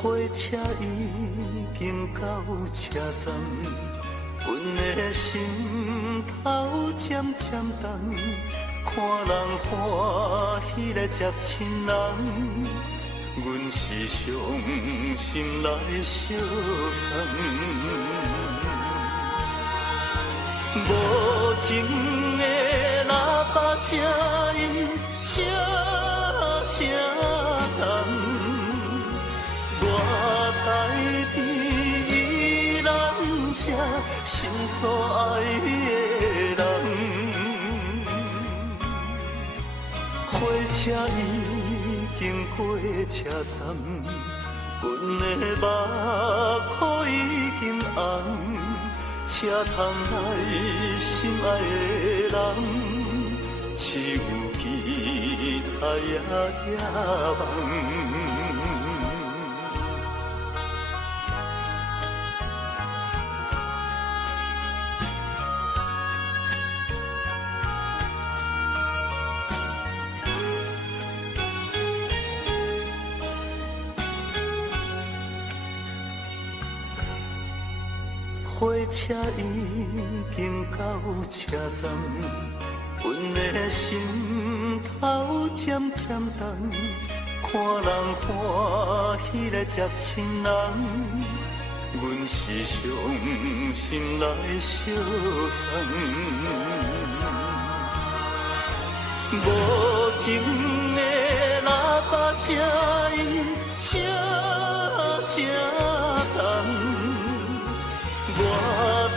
火车已经到车站，阮的心头渐渐重，看人欢喜来接亲人，阮是伤心来相送。无情的喇叭声音，声声重。我台边依然写心所爱的人，火车已经过车站，阮的目眶已经红，车窗内心爱的人，只有期待夜梦。火车已经到车站，阮的心头渐渐重，看人欢喜来接亲人，阮是伤心来相送。无情的喇叭声音，声声重。我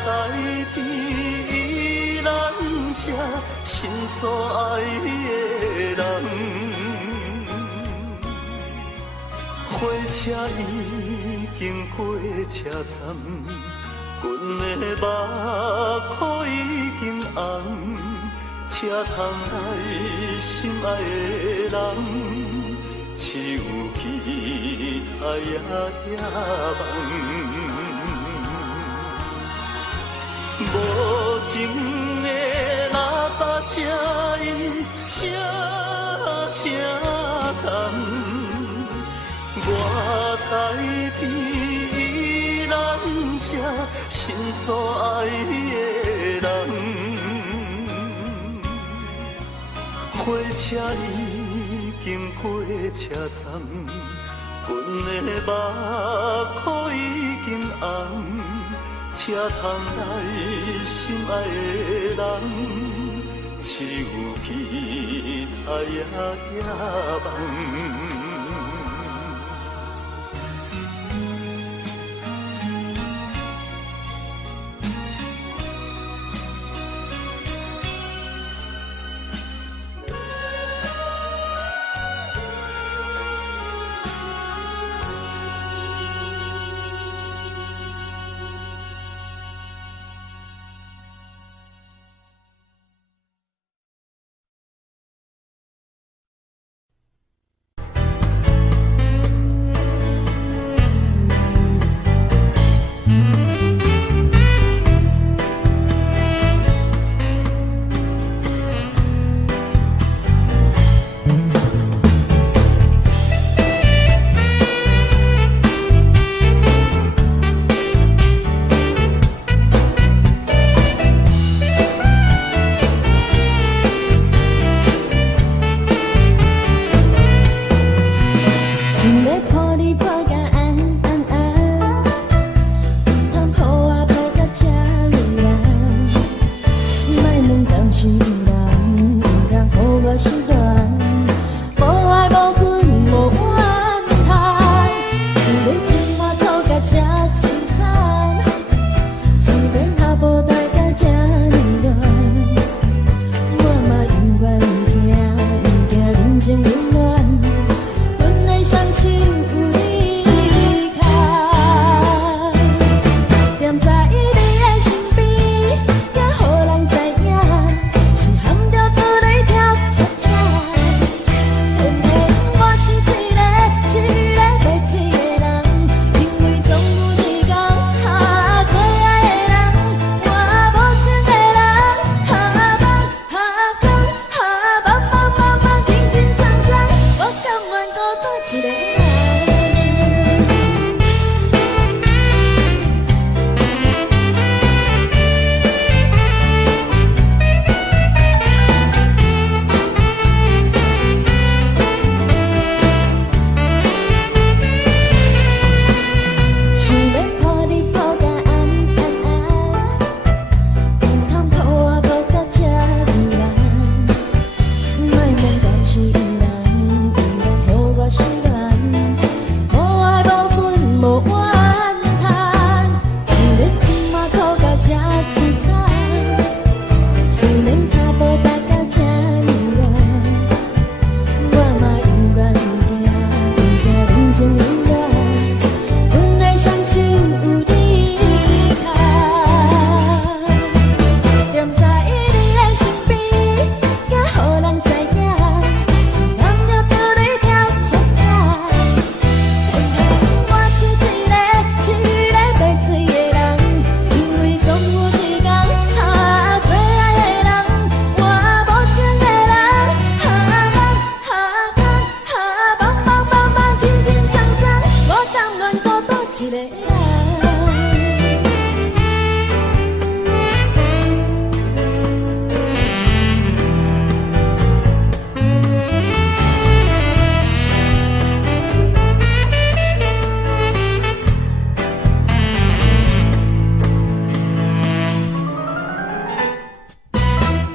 台边依然写心所爱的人，火车已经过车站，阮的目眶已经红，车窗内心爱的人，只有期待夜梦。无情的喇叭声音，声声重。我台边依然写心所爱的人，火车已经过车站，阮的目眶已经红。车窗内心爱的人，只有期待夜梦。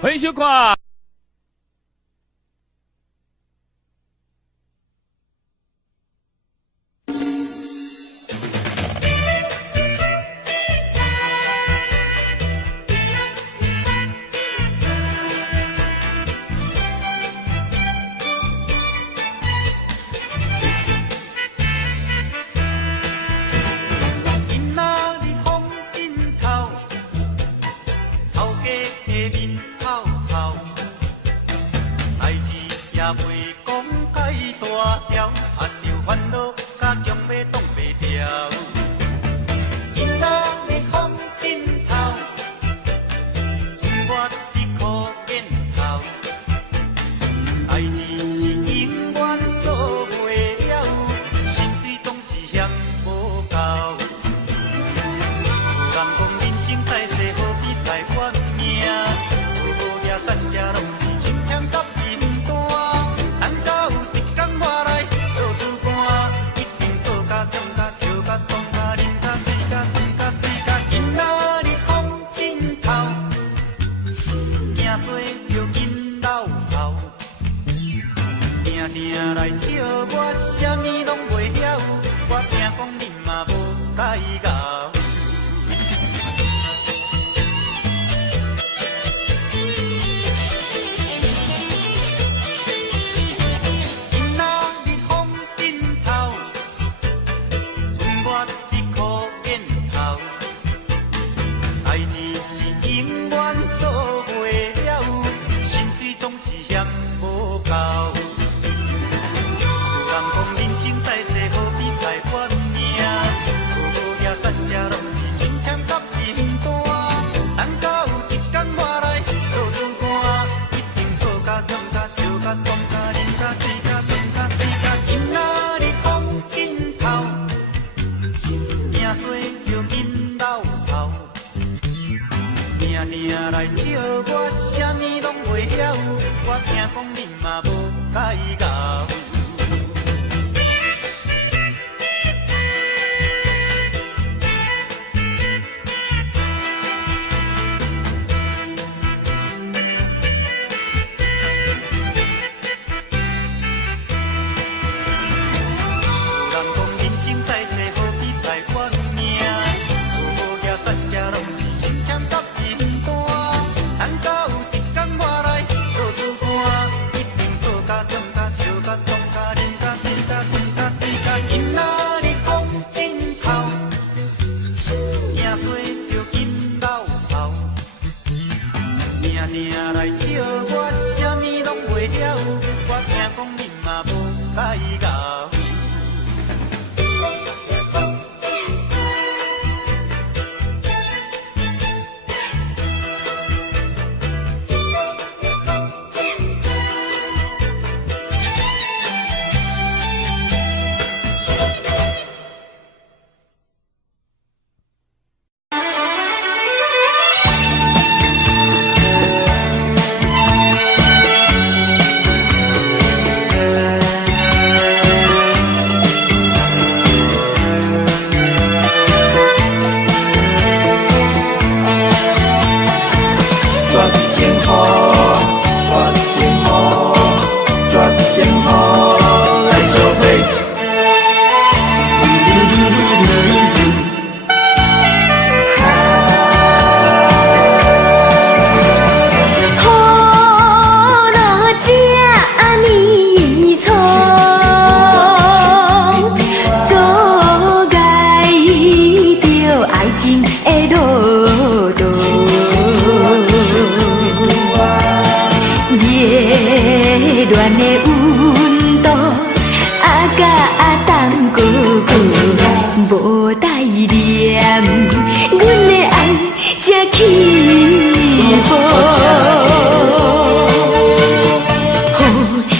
欢迎收看。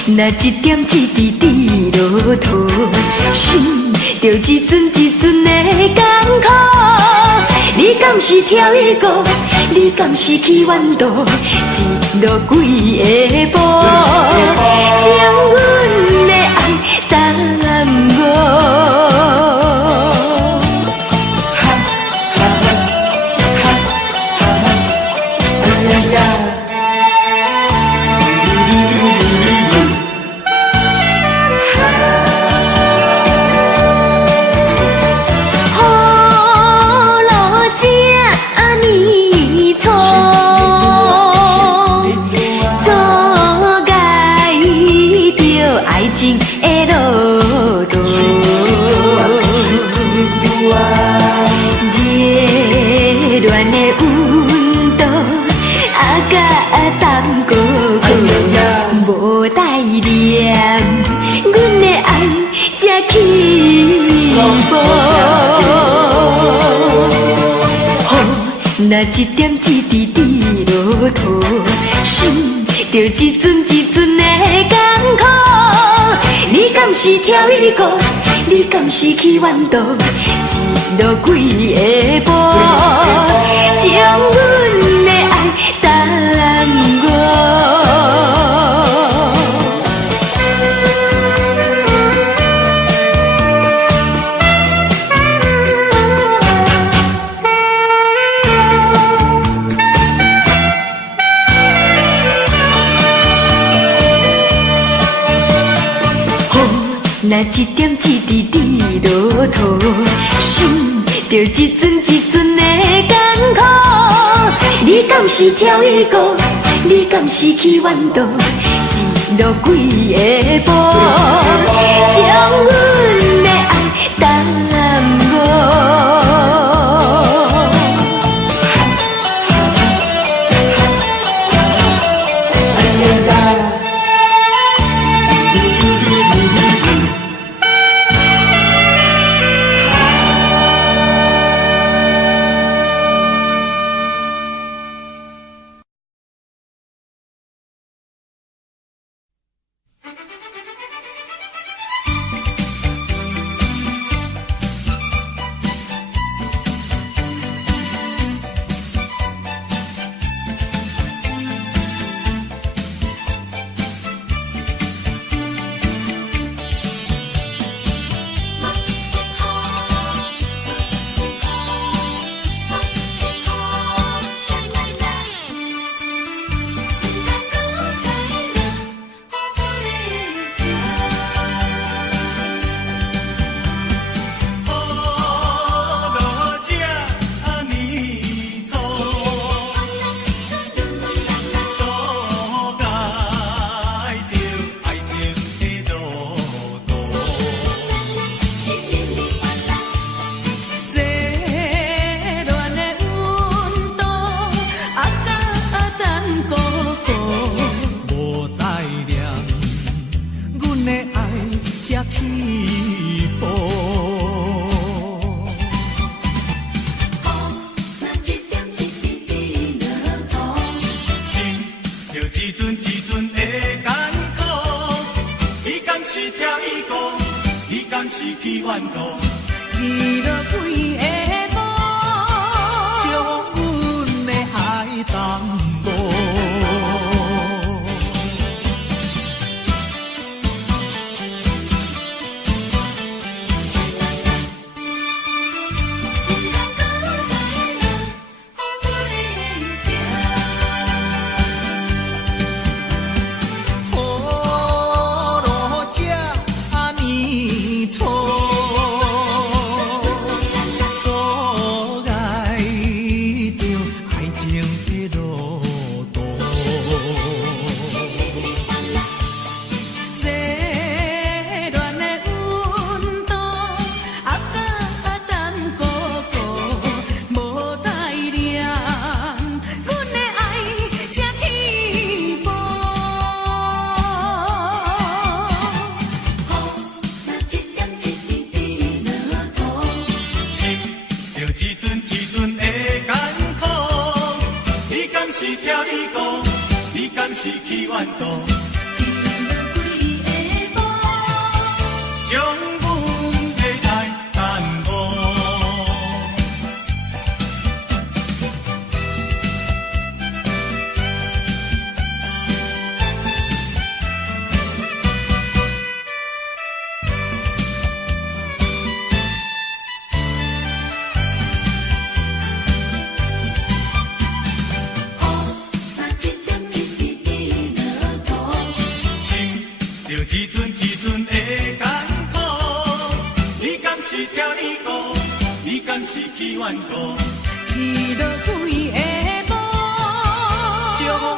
那一点一滴滴落土，心就一阵一阵的艰苦。你敢是跳一个？你敢是去远渡？一路几个步，将阮的爱耽误。恋的温度，啊甲淡薄薄，无待念，阮的爱才起步。若一点一滴滴落土，心着一阵一阵的艰苦。你敢是跳一个？你敢是去远渡？一路几下步，将阮的爱耽误。若一点一滴滴落土，心着一阵一阵的艰苦。你敢是跳一个？你敢是去远渡？一路几下步，将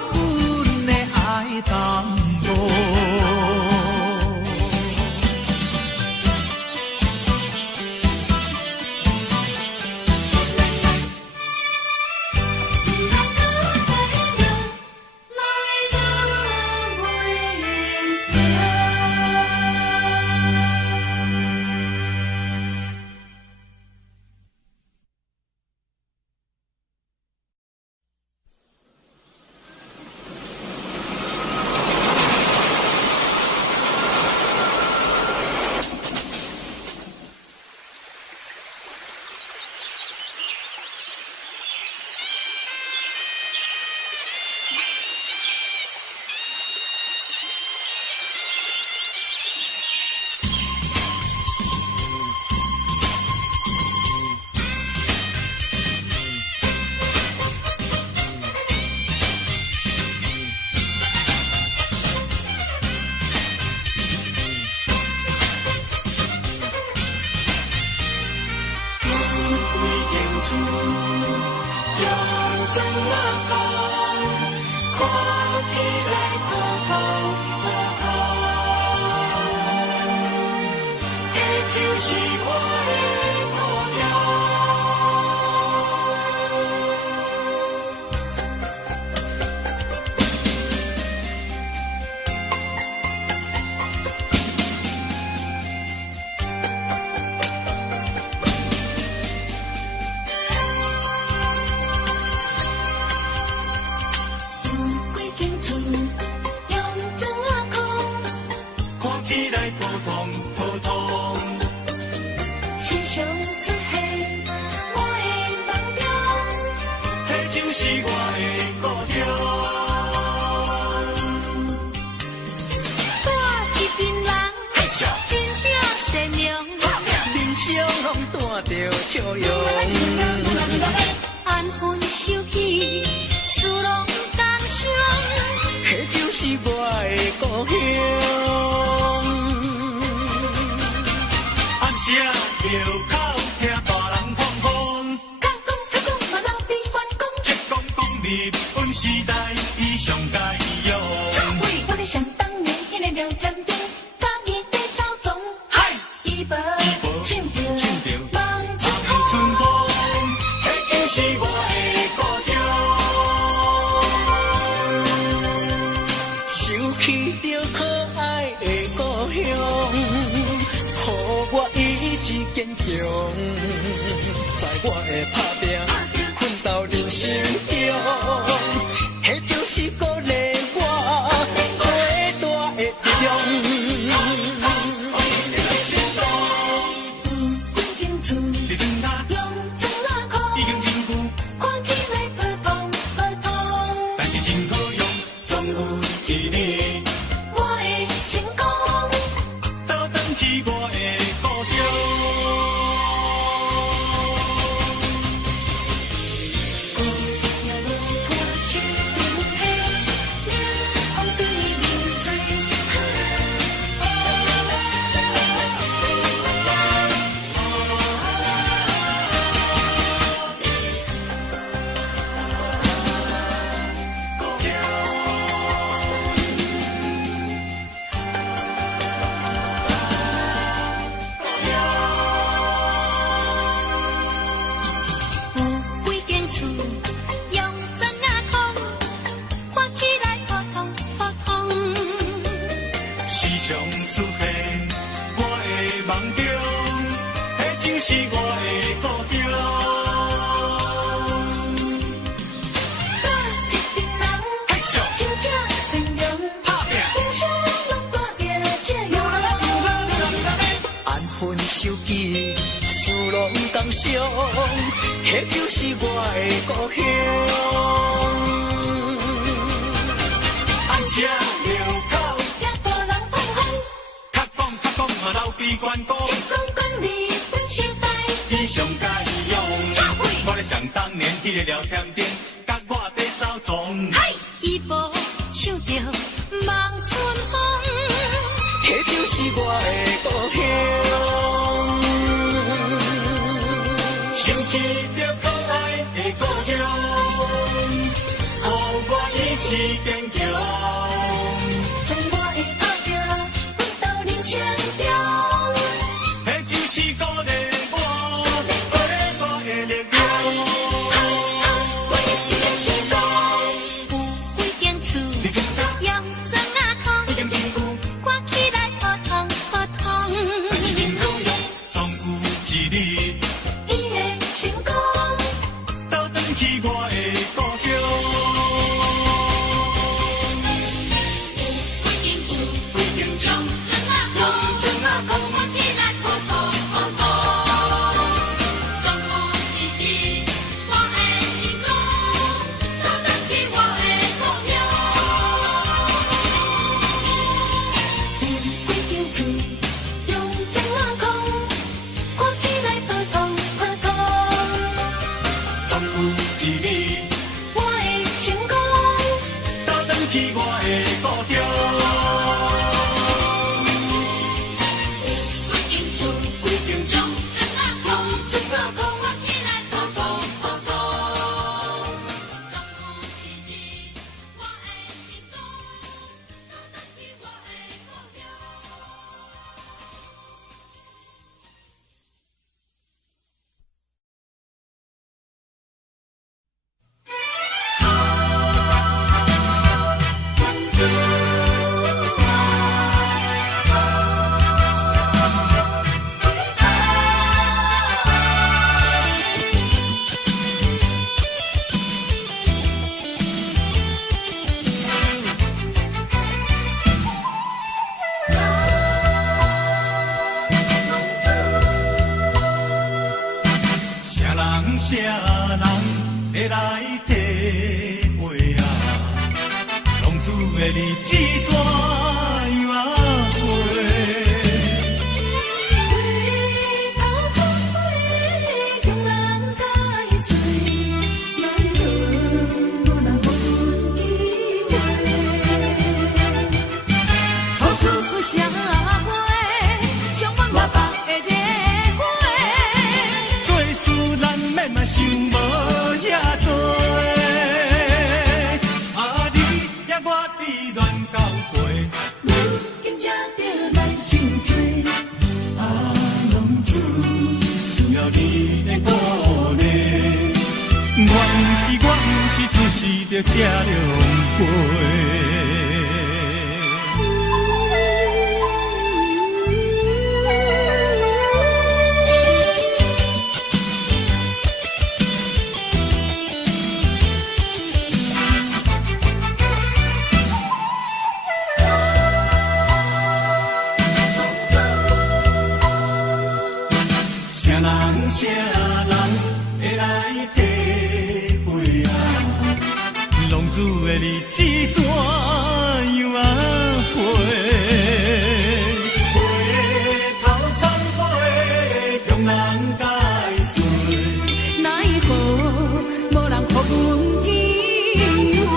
阮的爱耽误。怎啊讲？看起来普通普通，迄就是我的故乡。笑容，安分守己，事拢同常，迄就是我的故乡。暗时桥口听大人放风，较讲嘛老比反讲，一讲讲日本时代伊上佳用。插话我咧想当年迄个聊天中，甲伊在走总，嗨，伊无唱着。是我的故乡，想起着可爱的故乡，予我意志坚强，在我的打拼奋斗人生中，迄就是鼓励我最大的力量。手机事拢同常，迄就是我的故乡。暗车路口，听大人放风，较讲嘛老比关公，一讲讲日本时代，伊上佳用。我咧想当年迄个聊天顶，甲我在走总，伊无唱着望春风，迄就是我的故乡。想起着可爱的故乡，予我意志坚强，在我的打拼奋斗人生中，迄就是鼓励我最大的力量。为你的成功，有几间厝，用砖仔土，已经真久，看起来普通普通，但是真好用，总有一日。成功，倒转去我的故乡。的日子怎样啊过？回头总会向人解释，奈何无人予阮机会。付出社会，充满我北的热花。做事难免嘛想无遐多。我不是出世就这样过。啥人啥人会来体会啊？浪子的日子怎样啊过？回头忏悔，向人解释，奈何无人予阮机会。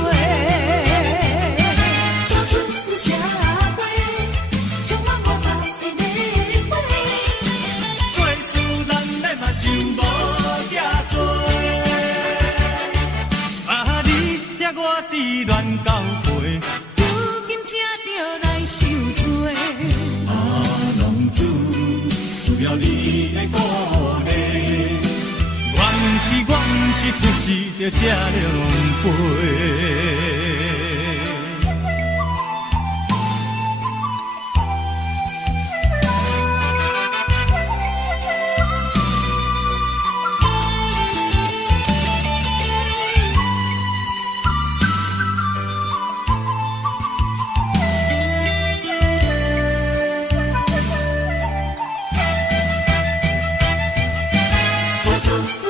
走出社会，充满我北的热花。做事难免嘛想无遐多。啊，你掠我伫乱交陪，如今才着来受罪。啊，浪子需要你的鼓励。我不是出世就这样陪。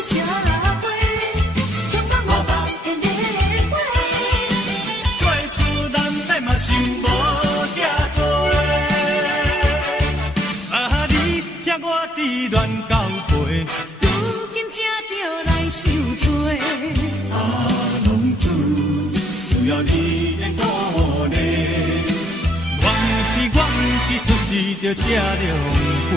社会充满我北的热花。做事难免嘛想无遐多。啊，你掠我伫乱交陪，如今才着来受罪。啊，浪子需要你的鼓励。我不是出世就这样陪。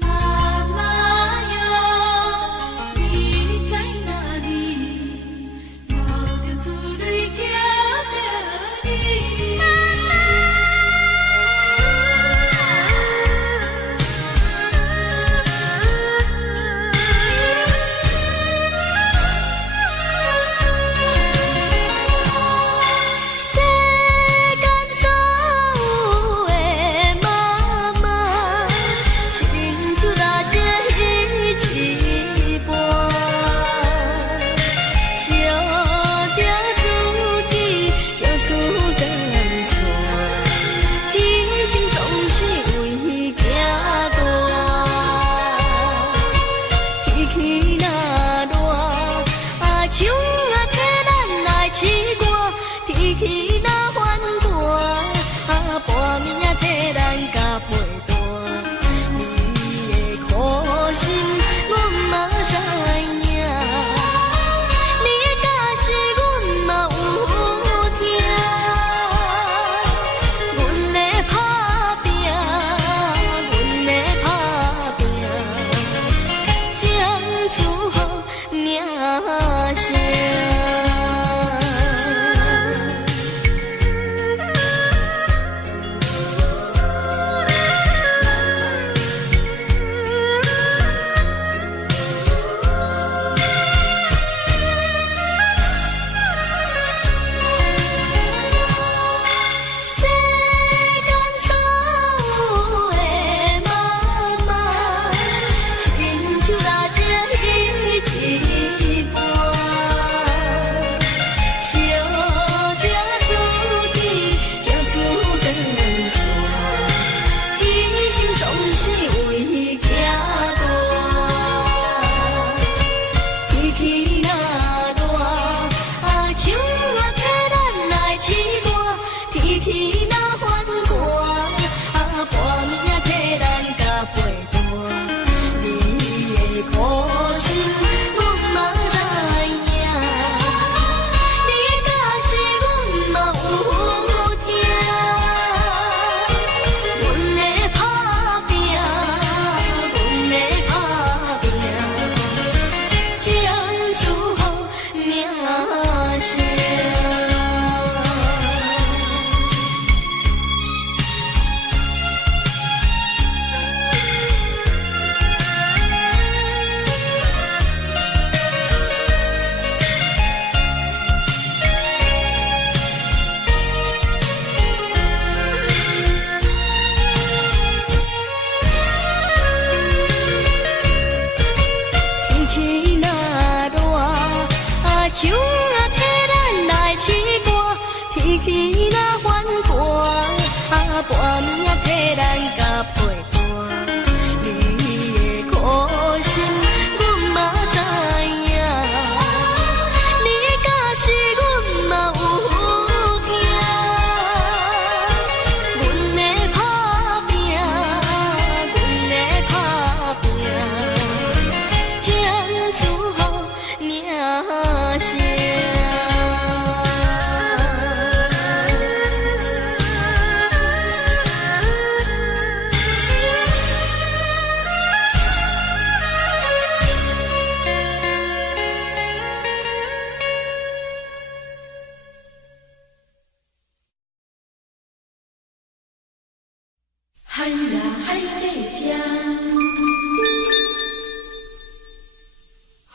妈妈哟，你在哪里？流着珠泪，行着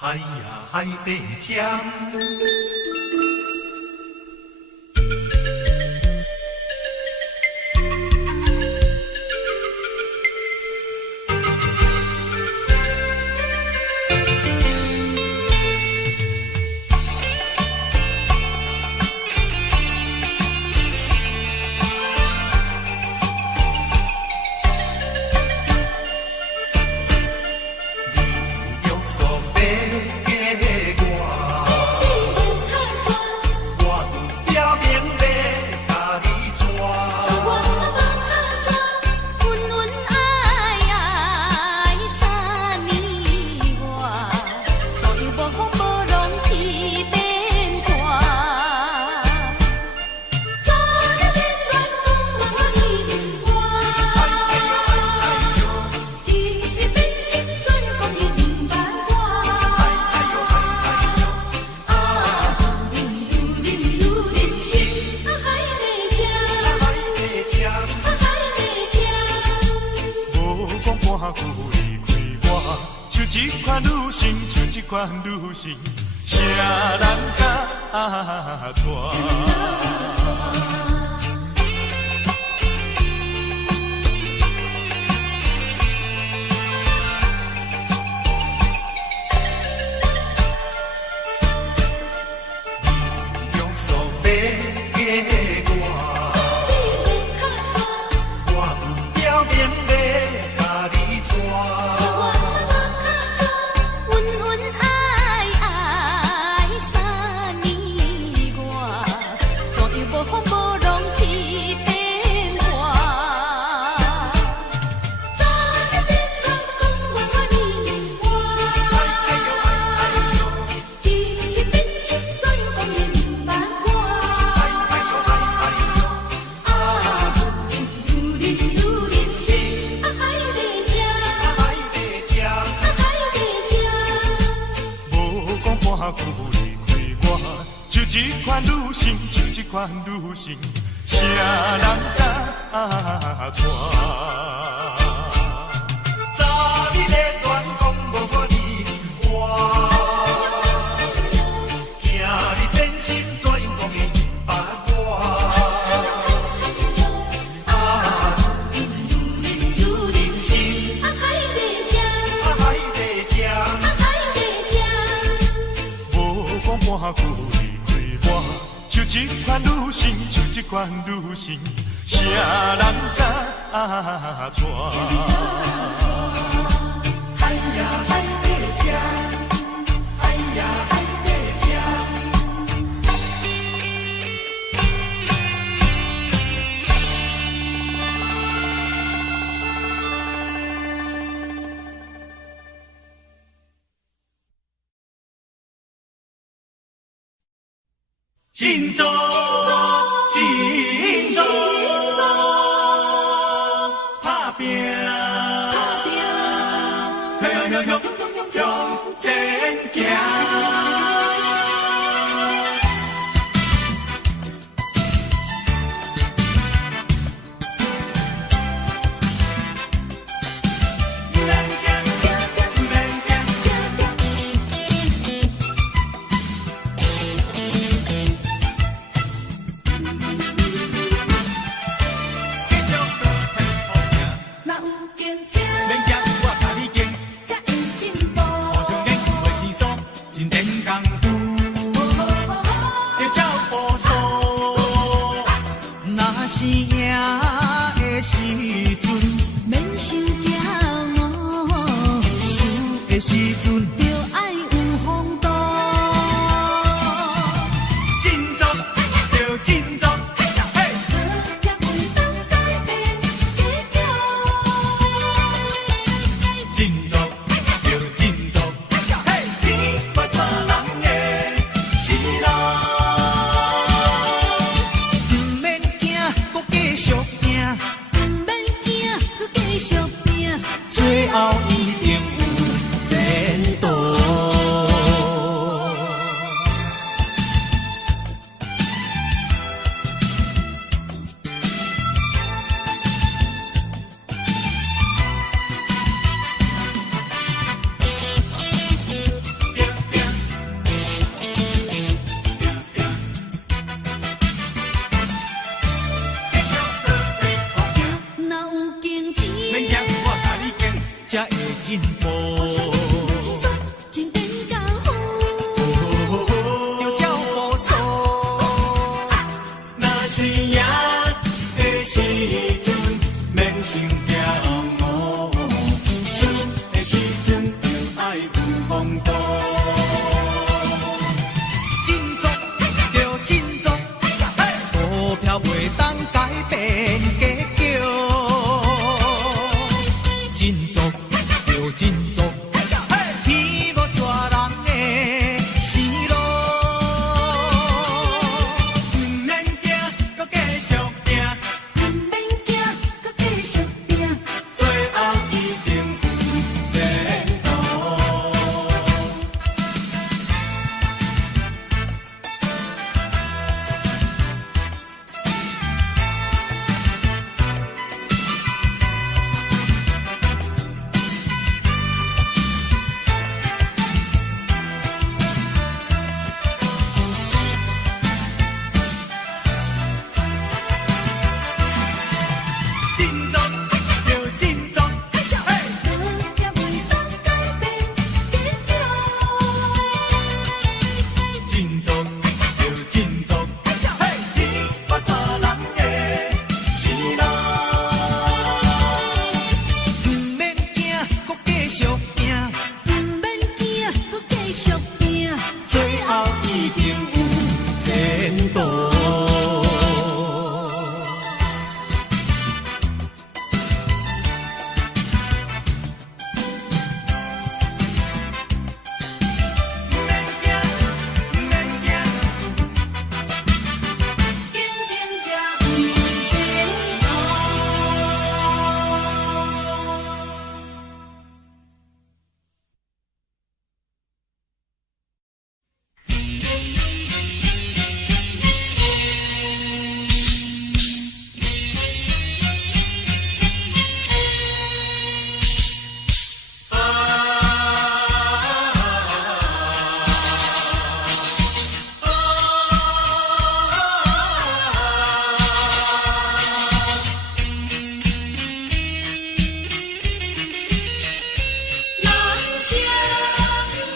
海呀海底针。女性，啥人甲带？女性，啥人甲带？早你咧乱讲无我年华，惊你变心怎样讲明白我？啊，女人心，海底针，海底针，海底针，无讲半句离开我。就这款女性，就这款女性，啥人甲带？哎呀，海底针，哎呀，海底针。尽忠，尽忠，打拼，向前行。时阵就爱有风度，振作就振作，嘿！也袂当改变结局。振作就振作，嘿！天不错人的是路，唔免惊，搁继续拼，唔免惊，搁继续拼，最后一定有前途。才会进步。真真功夫，着脚步数，若是赢的时阵，免想骄傲；输的时阵，就爱有风度。振作着振作，股票袂当改变结局。振作着振作，天无绝人的生路。毋免惊，搁继续拼，毋免惊，搁继续拼，最后一定有前途。振作着振作，目标袂当改变结局。振作着振作，天无绝人的生路。毋免惊，搁继续拼，毋免惊，搁继续拼，最后一定有前途。竞争才有前途。人生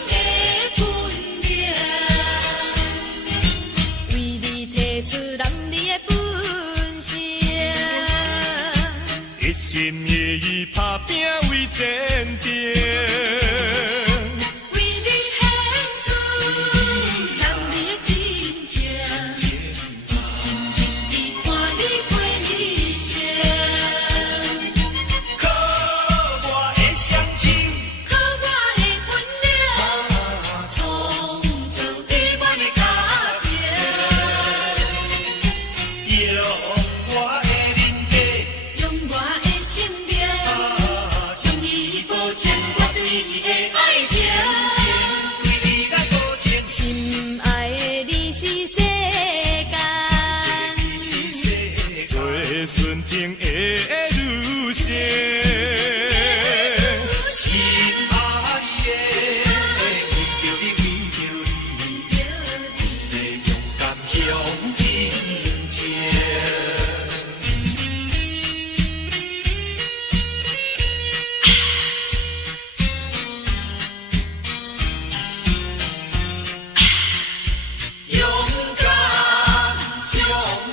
的分量，为你提出男儿的本性。一心一意打拼为前程，为你献出男儿的真情，一心一意伴你过一生。靠我的双手，靠我的本领，创造美满的家庭。用我的人格。用我的生命，向伊保证我对伊的爱情。为你来保证，心爱的你是世间，做纯情的女性。心爱的，为着你，为着你，勇敢向前行。勇敢向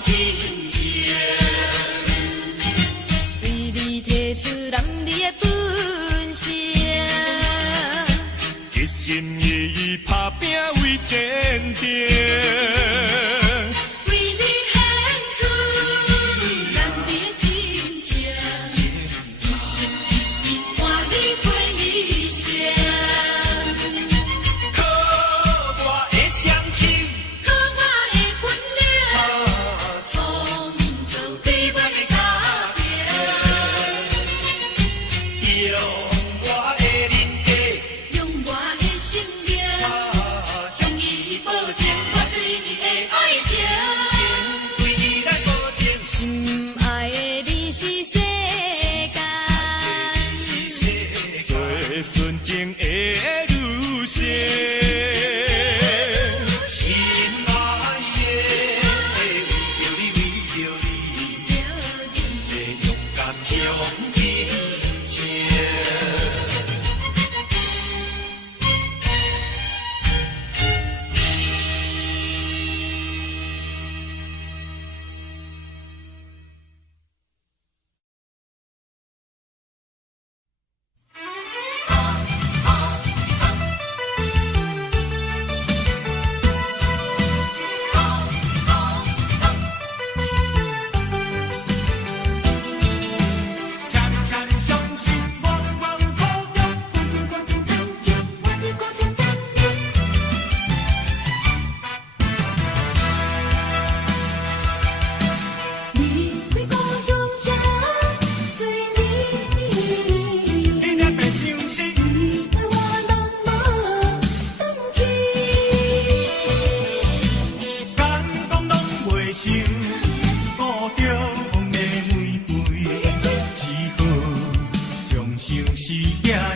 前行，为你提出男儿的本性。一心一意打拼为前程，为你献出男儿的真情，一心一意伴你过一生。靠我的双手，靠我的本领，创造美满的家庭。用我的人格。用我的生命，向伊保证我对伊的爱情。为你来保证，心爱的你是世间，做纯情的女性。心爱的，为着你，为着你，勇敢向前行。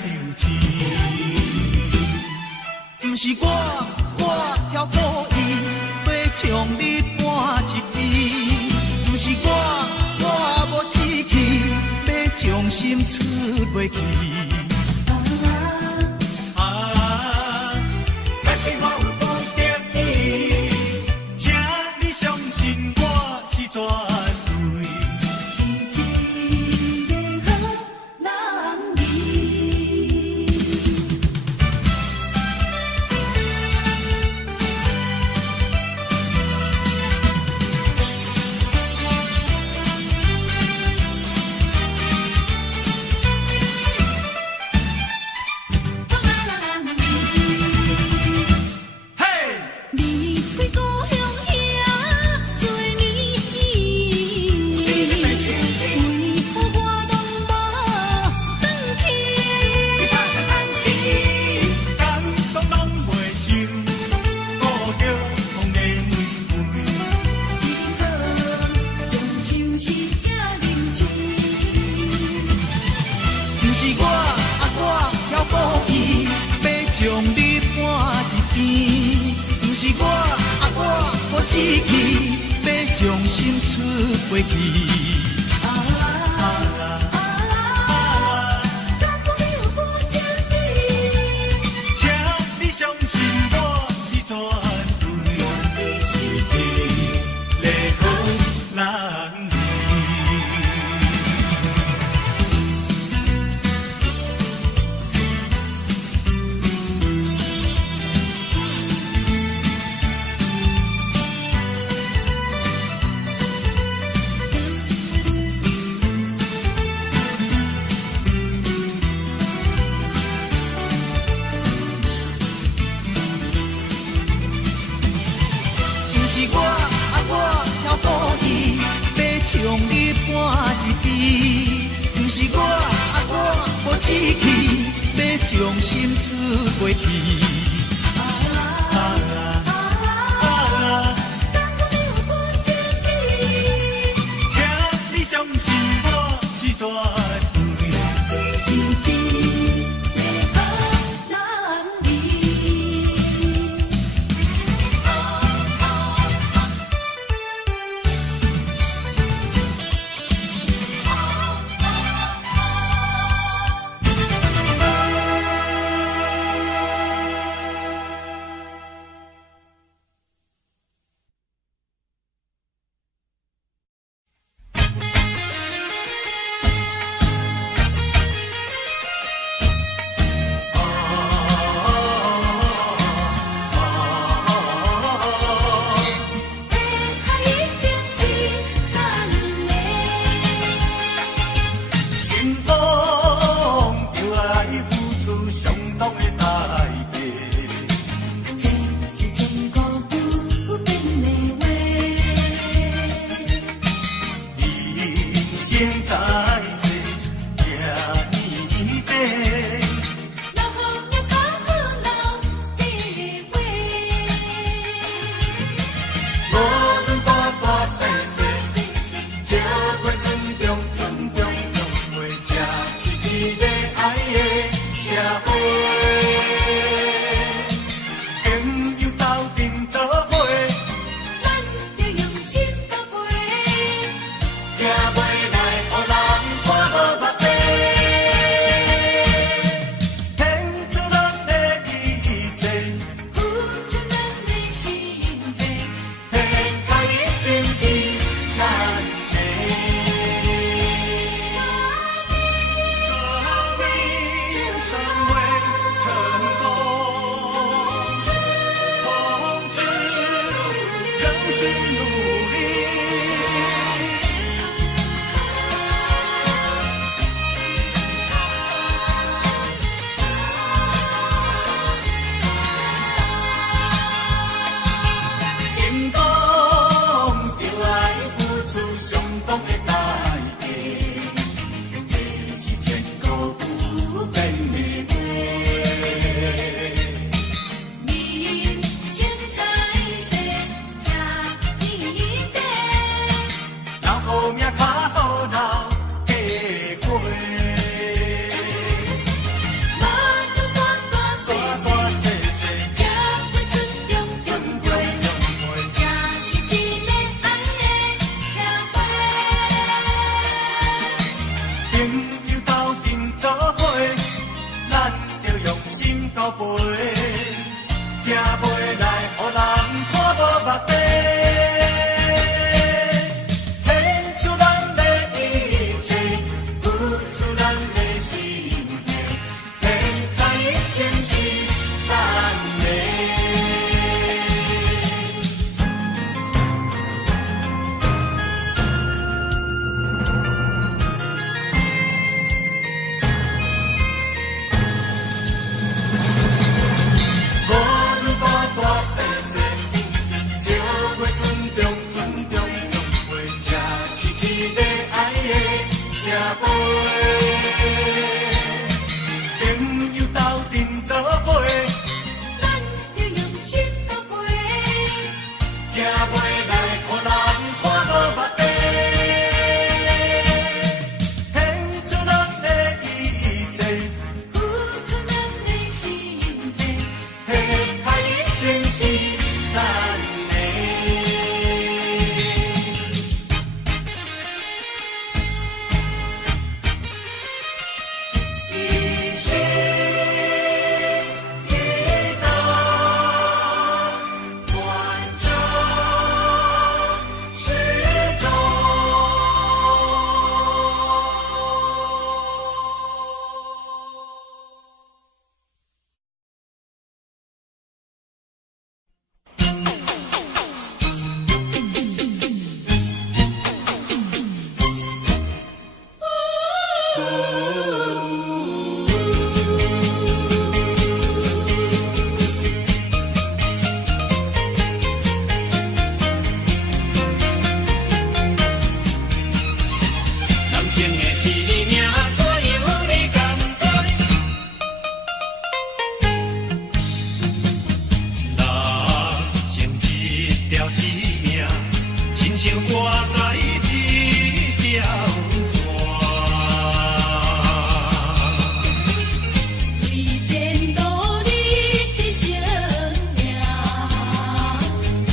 流钱。不是我挑故意要将你搬一边，不是我无志气要将心出袂去。但是我有不得已，请你相信我是绝对。是一个好人儿。离开故乡遐多年，为何我拢无转去？感动拢袂收，顾着风的玫瑰。只好将心事寄人情。不是我挑故意要将你搬一边，不是我无志气要将心出袂去。请你相信我是绝对，是一个好人儿。不是我挑故意要将你搬一边，不是我无志气要将心出袂去。请你相信我是绝对，是一个好人儿。心中就爱付出相当的代价。这是千古不变的话。人生在世，行年底，老好了较好老地位。无论大大小小，这份尊重，用袂这是一个爱的社会。朋友斗阵做伙，咱着用心搭配，才袂来予人看无目地。献出咱的一切，付出咱的心血。天下一定是咱的。高明山为成功，同志仍需努力。心中就爱付出相当的代价，这是千古不变的话。人生在世，行到背，才袂来，予人看无目地。献出咱的一切，付出咱的心血，天下已经是咱的。无论大大细细，照袂尊重，尊重用袂，这是一个爱的社会。朋友斗阵作伙，咱要用心搭配，才袂来，予人看无目地。献出咱的一切，付出咱的心血，天下已经是咱的。一心一道，贯彻始终。人生的是命，怎样你甘知？人生一条生命，亲像挂在一条线。为前途你一生命，为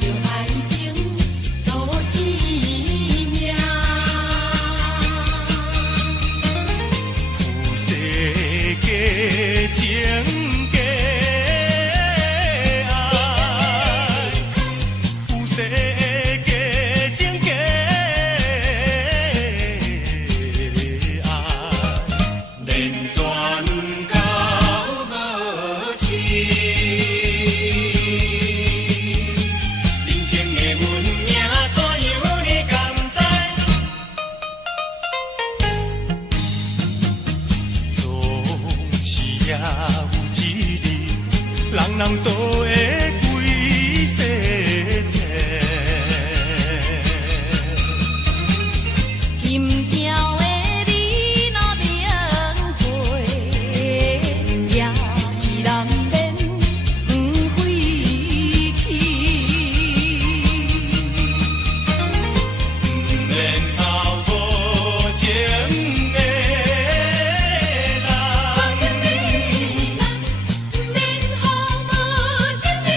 着爱情做生命。有世界情假爱，有世界情假爱，连全到何时？人生的运命怎样你甘知？总是也有一日，人人都会归西天。金条的你若能回，也是人免不回去。免后无情的人，无情的人，免予无情的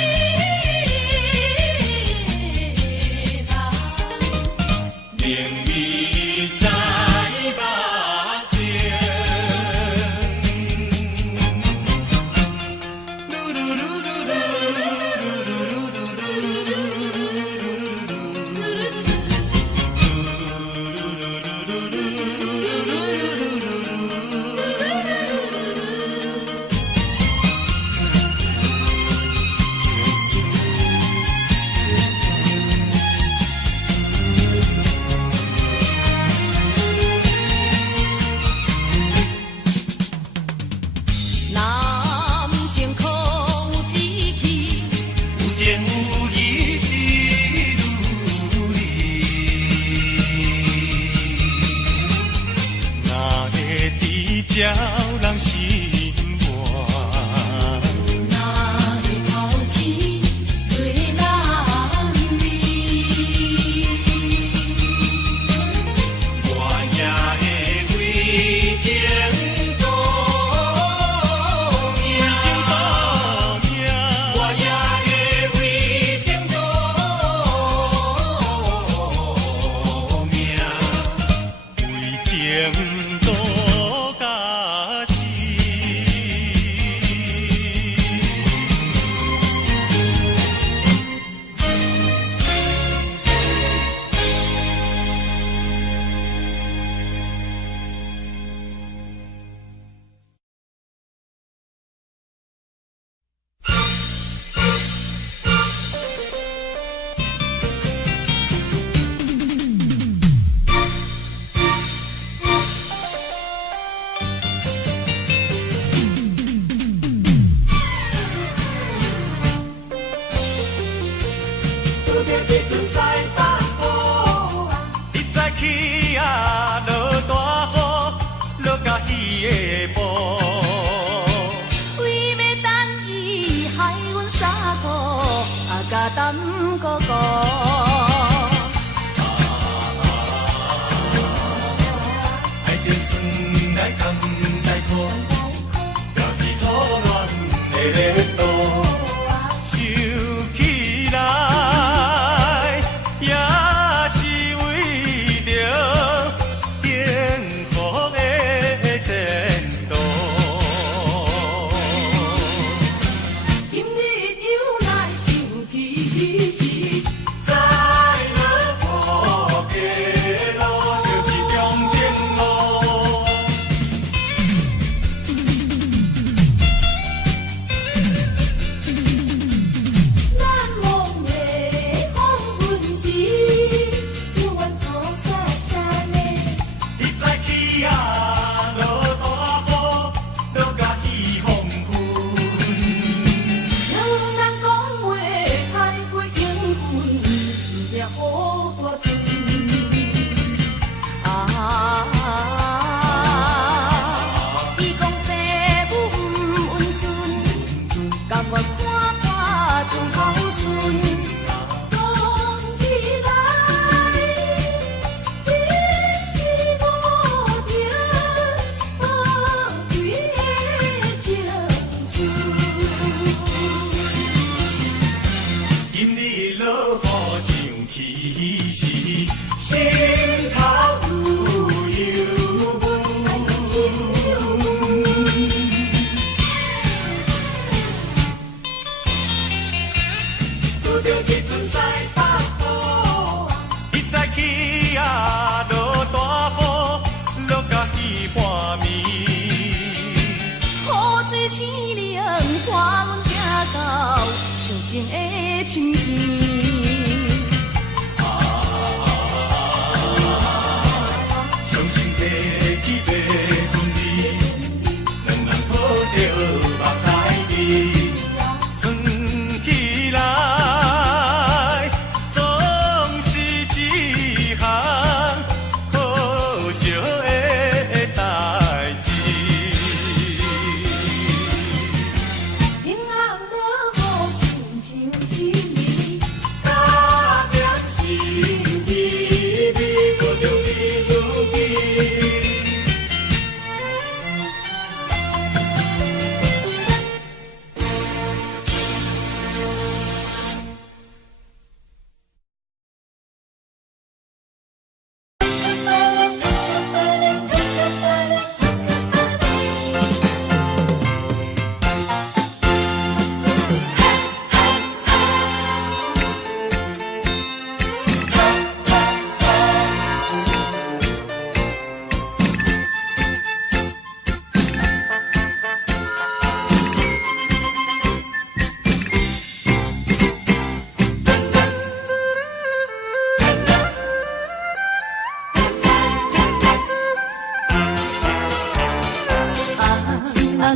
咧倒，想起来也是为着幸福的前途。今日又来想起时，再落雨的路就是中正路。难忘的黄昏时，有缘土沙沙的，你早起啊，落大雨，落甲起风云。两人讲话太过兴奋，掠好大船。伊讲父母毋温存，甘愿看破种孝顺。讲起来，真是无凭无据的情绪。今日落雨想起时，心头有忧拄着迄阵西北风，你早起啊，落大雨，落甲鱼半暝。雨水清凉，看阮行到上前的深边。伤心地起袂分离，两人抱着目屎滴。算起来，总是一项可惜的代志。明暗落雨，亲像彼日，加点心意，你搁着彼此记。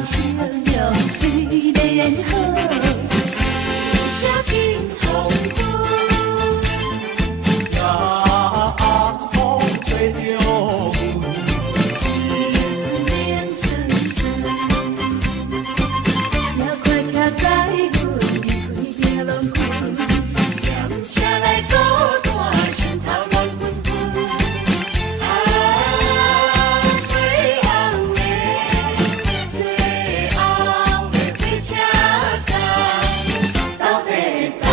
小鸟水的烟火，写进风波。风吹着连丝丝，了快车载阮离开夜轮回，念车来孤单，心头乱纷纷。最后的，最后的火车站，到底在？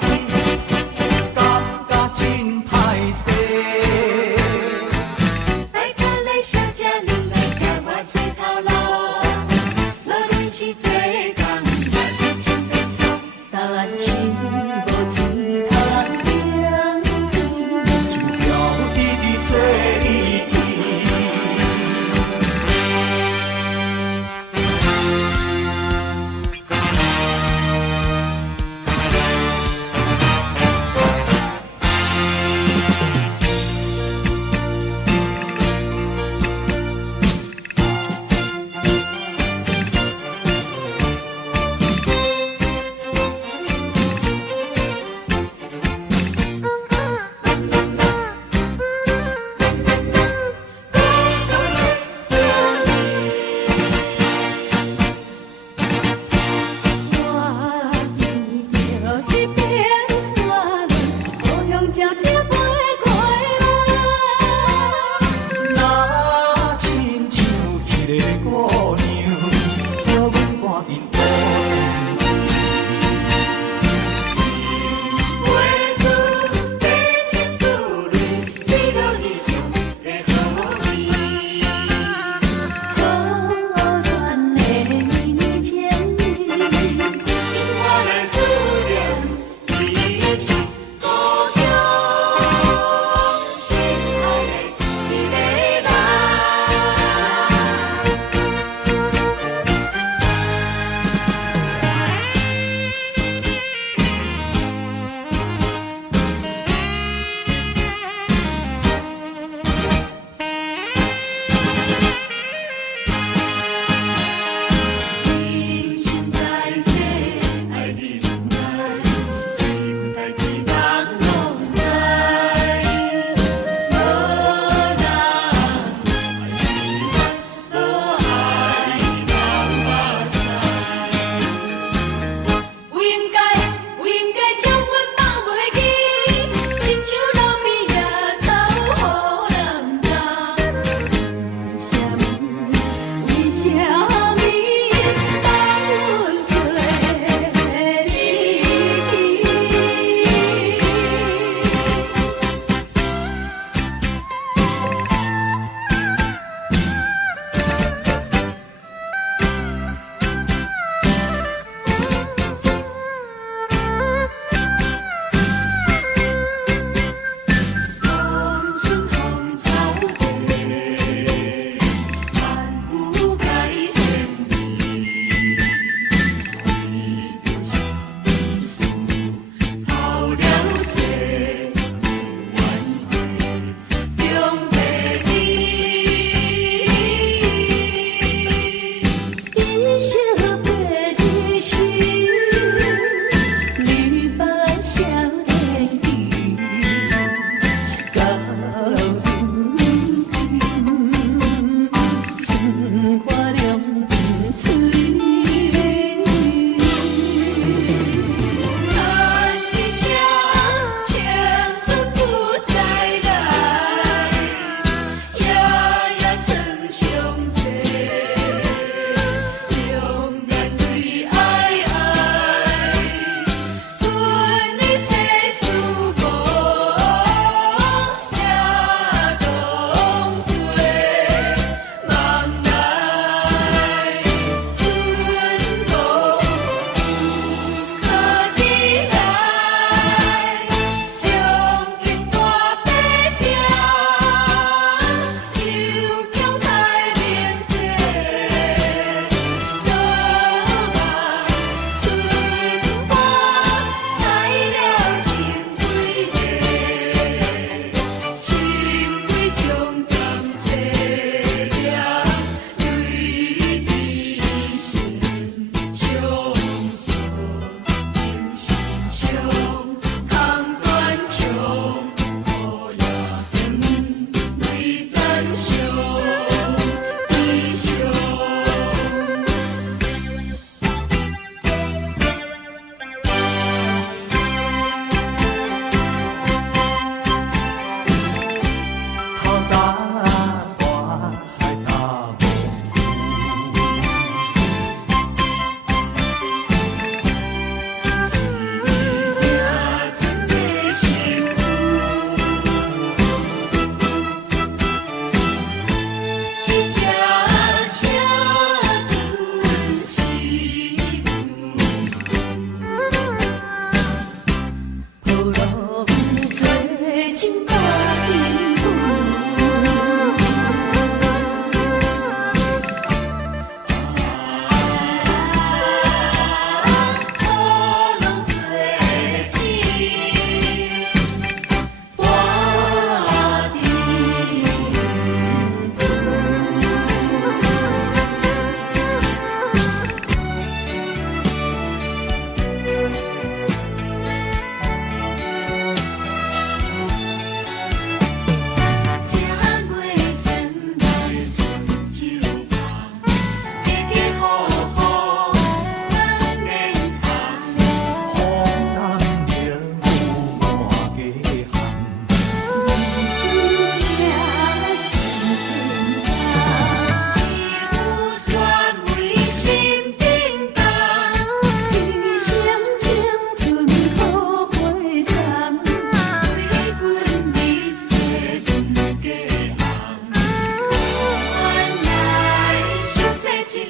伊，感觉真歹势。来卡来小姐，你来甲我做头路，无论是做工还是穿便装，答案是无钱头人行。就表弟弟做你去。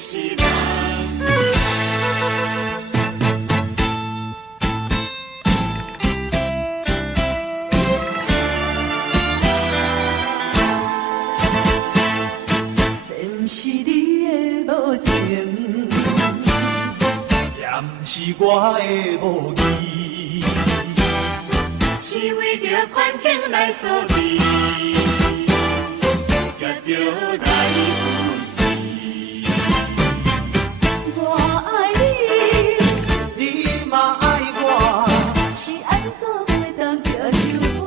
是人。这不是你的无情，也不是我的无义，是为着环境来所逼，才着来分离。我爱你，你嘛爱我，是安怎袂当接受我？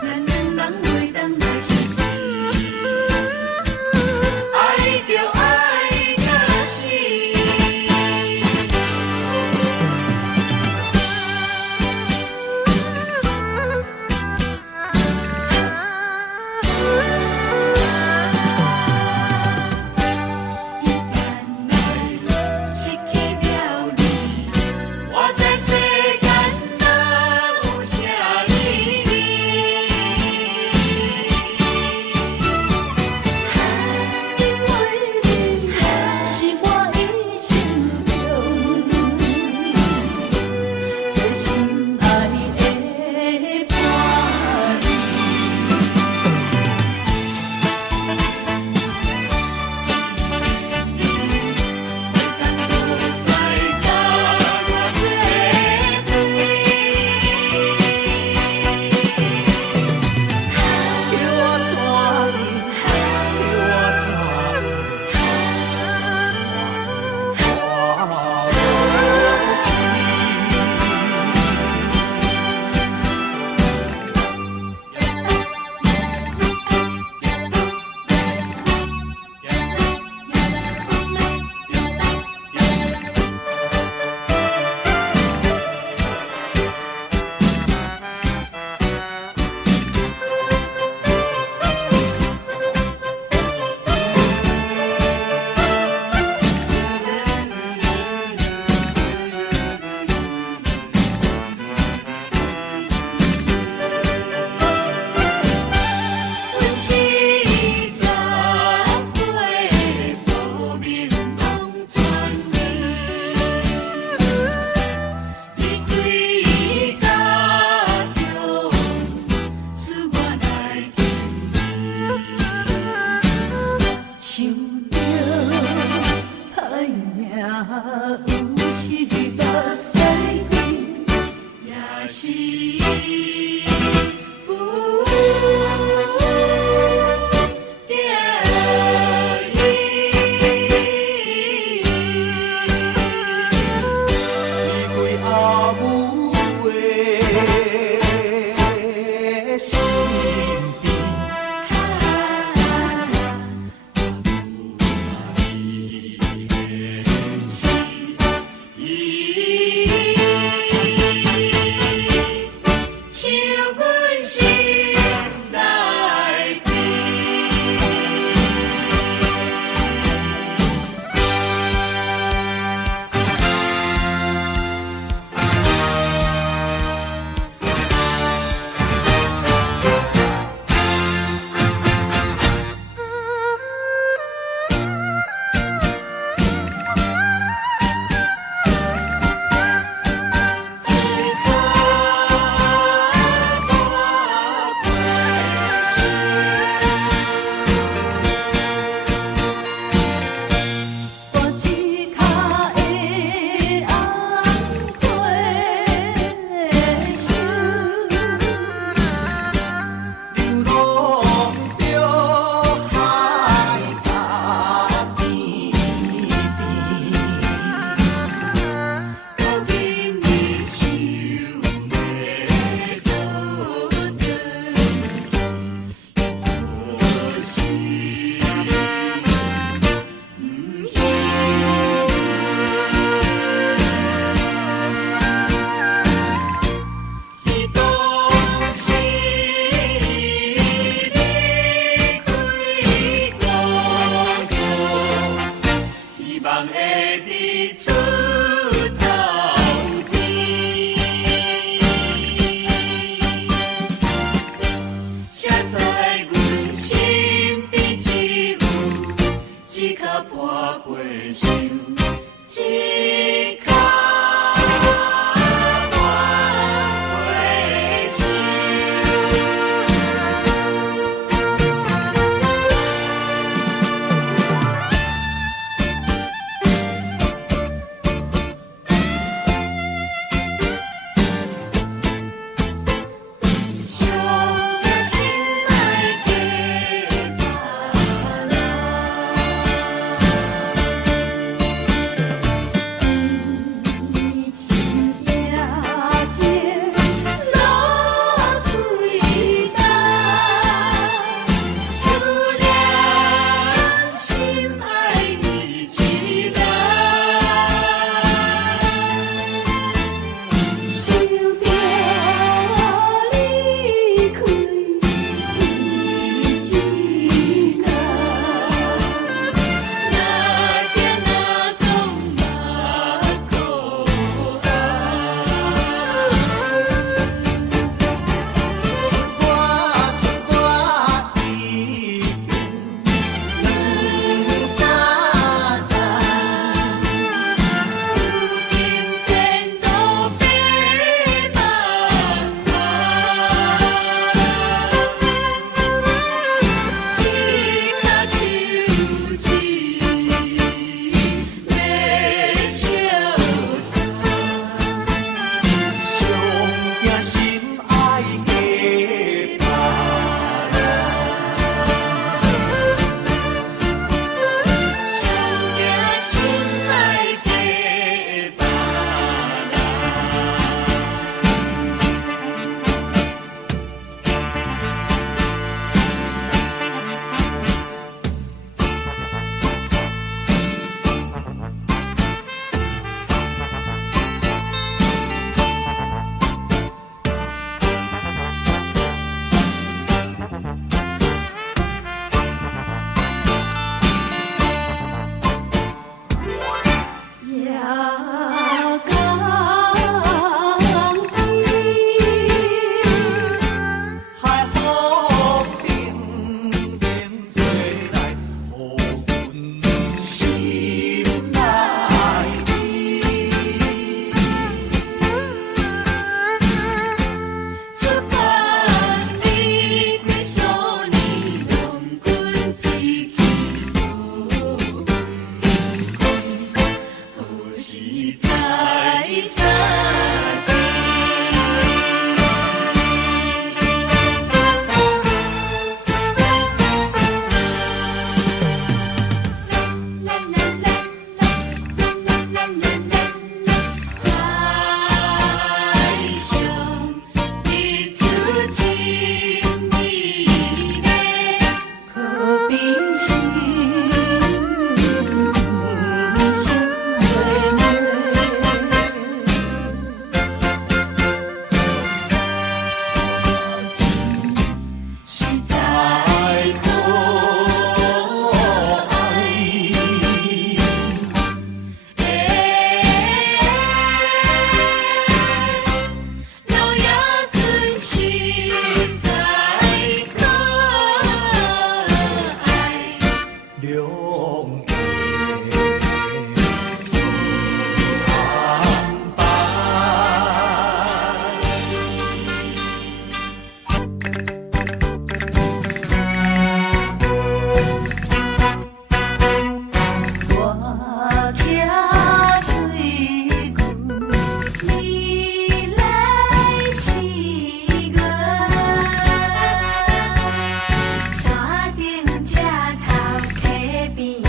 咱两人袂当来相依，爱着爱到死。失去了你，我在世间哪有啥意义？因为你是我一生中最心爱的伴侣。叫我怎呢？叫我怎呢？阮是十岁无名望传奇，离开家乡，使我来想着歹命有时目屎干，也是不得离开阿母的身边。已。两山顶吃草溪边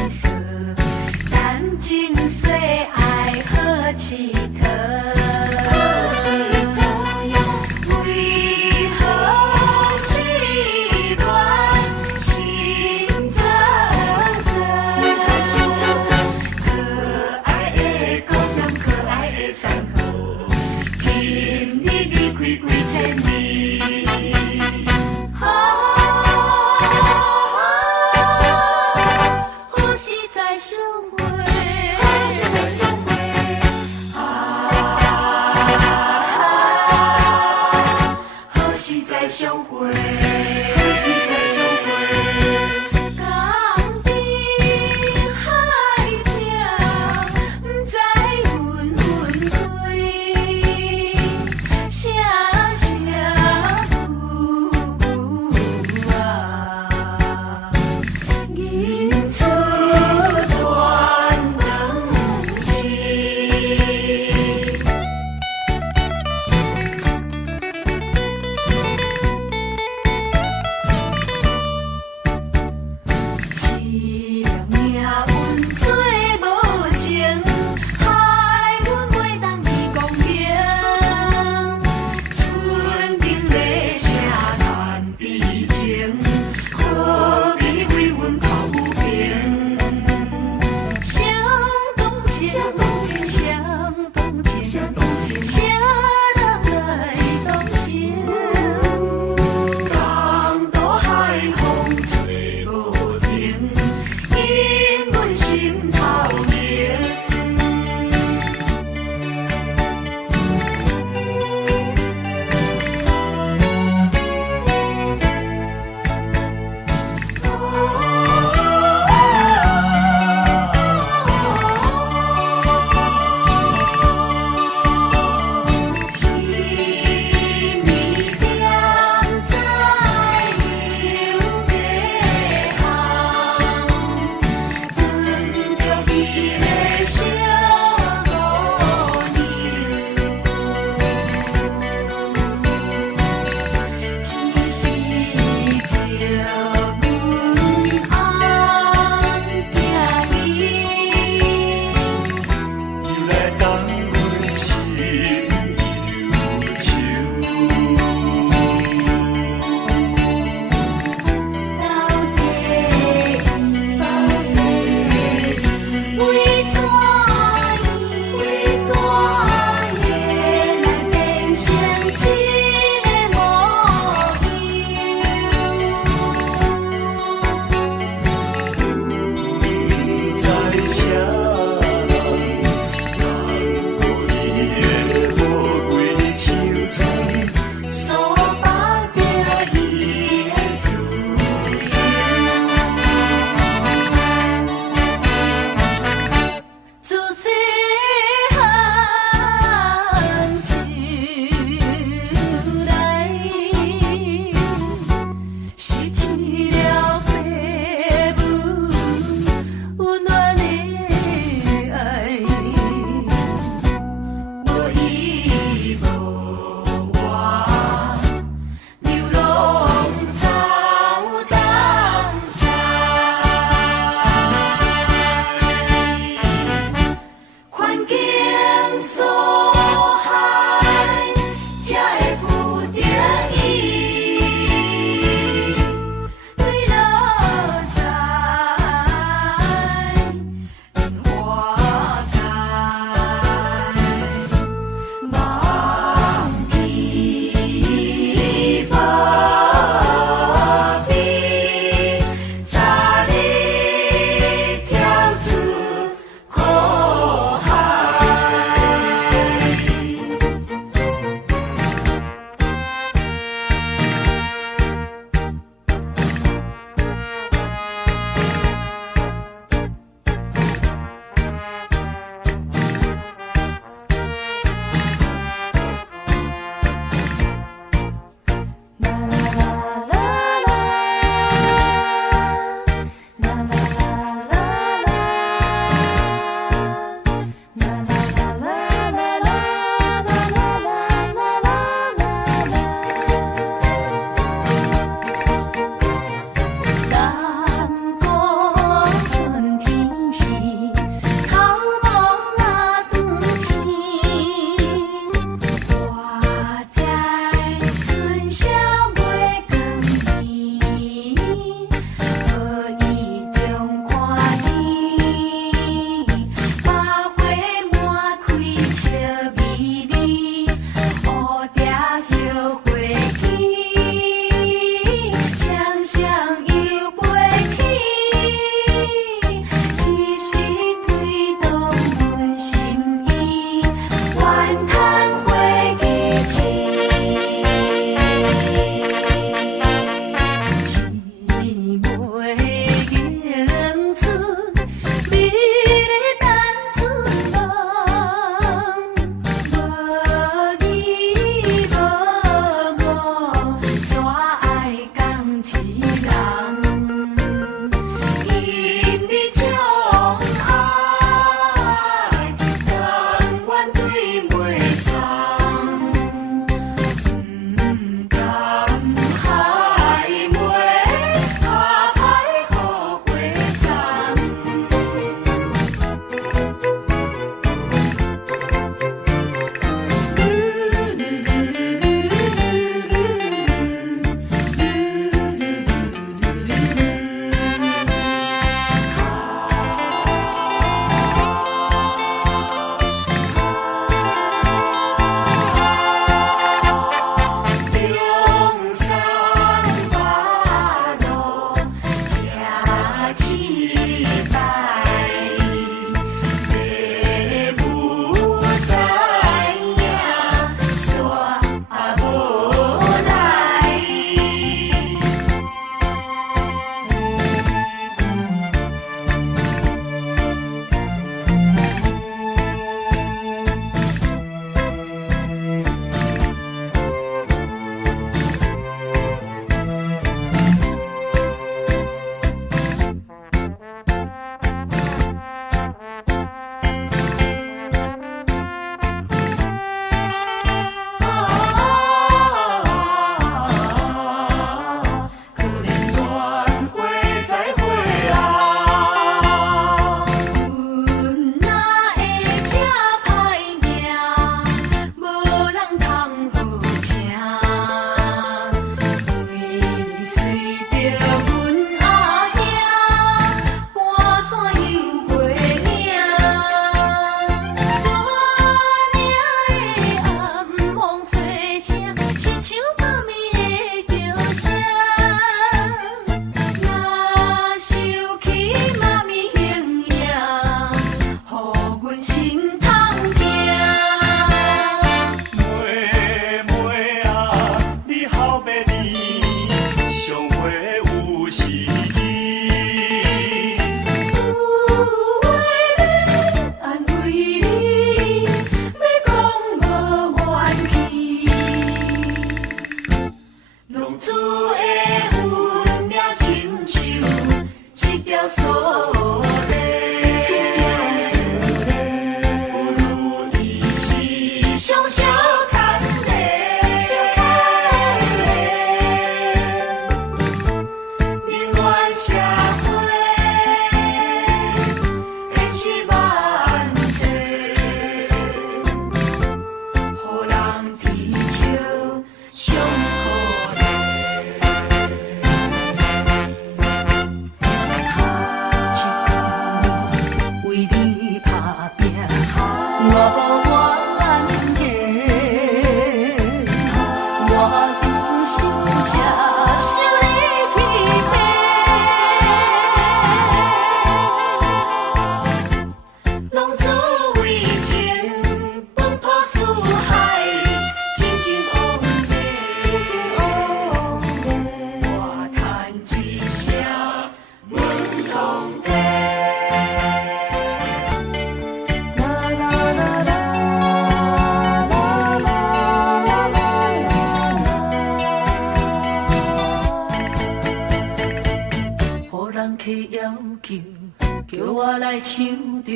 叫我来唱着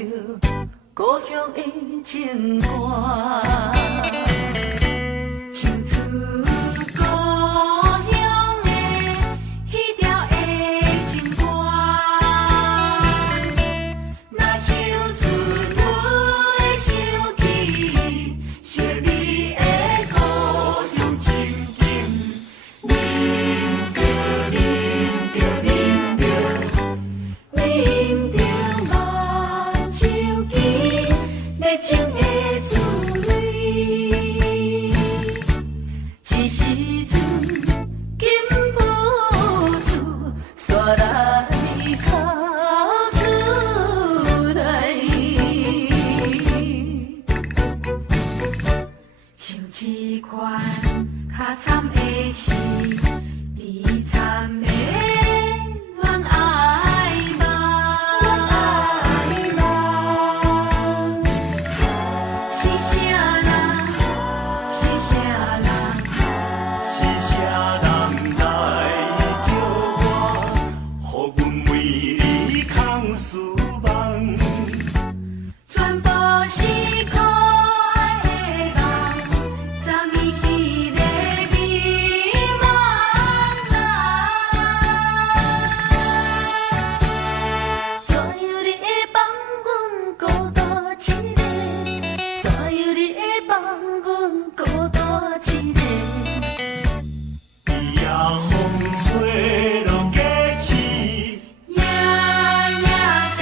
故乡的情歌，唱出故乡的彼条的情歌，若唱出你的想起，是你的故乡情景，啉着啉着啉着。啉着慢酒揢，热情的滋味。一时阵，金不住，煞来哭出来。像一款较惨的事，悲惨的恋爱梦。是啥人？是啥人？是啥人来叫我，予阮为你空思梦？全部是可爱的梦，昨暝迄个美梦啊！怎样你会放阮孤单一个？怎样你会放阮孤单一个？夜风吹落过市，夜夜地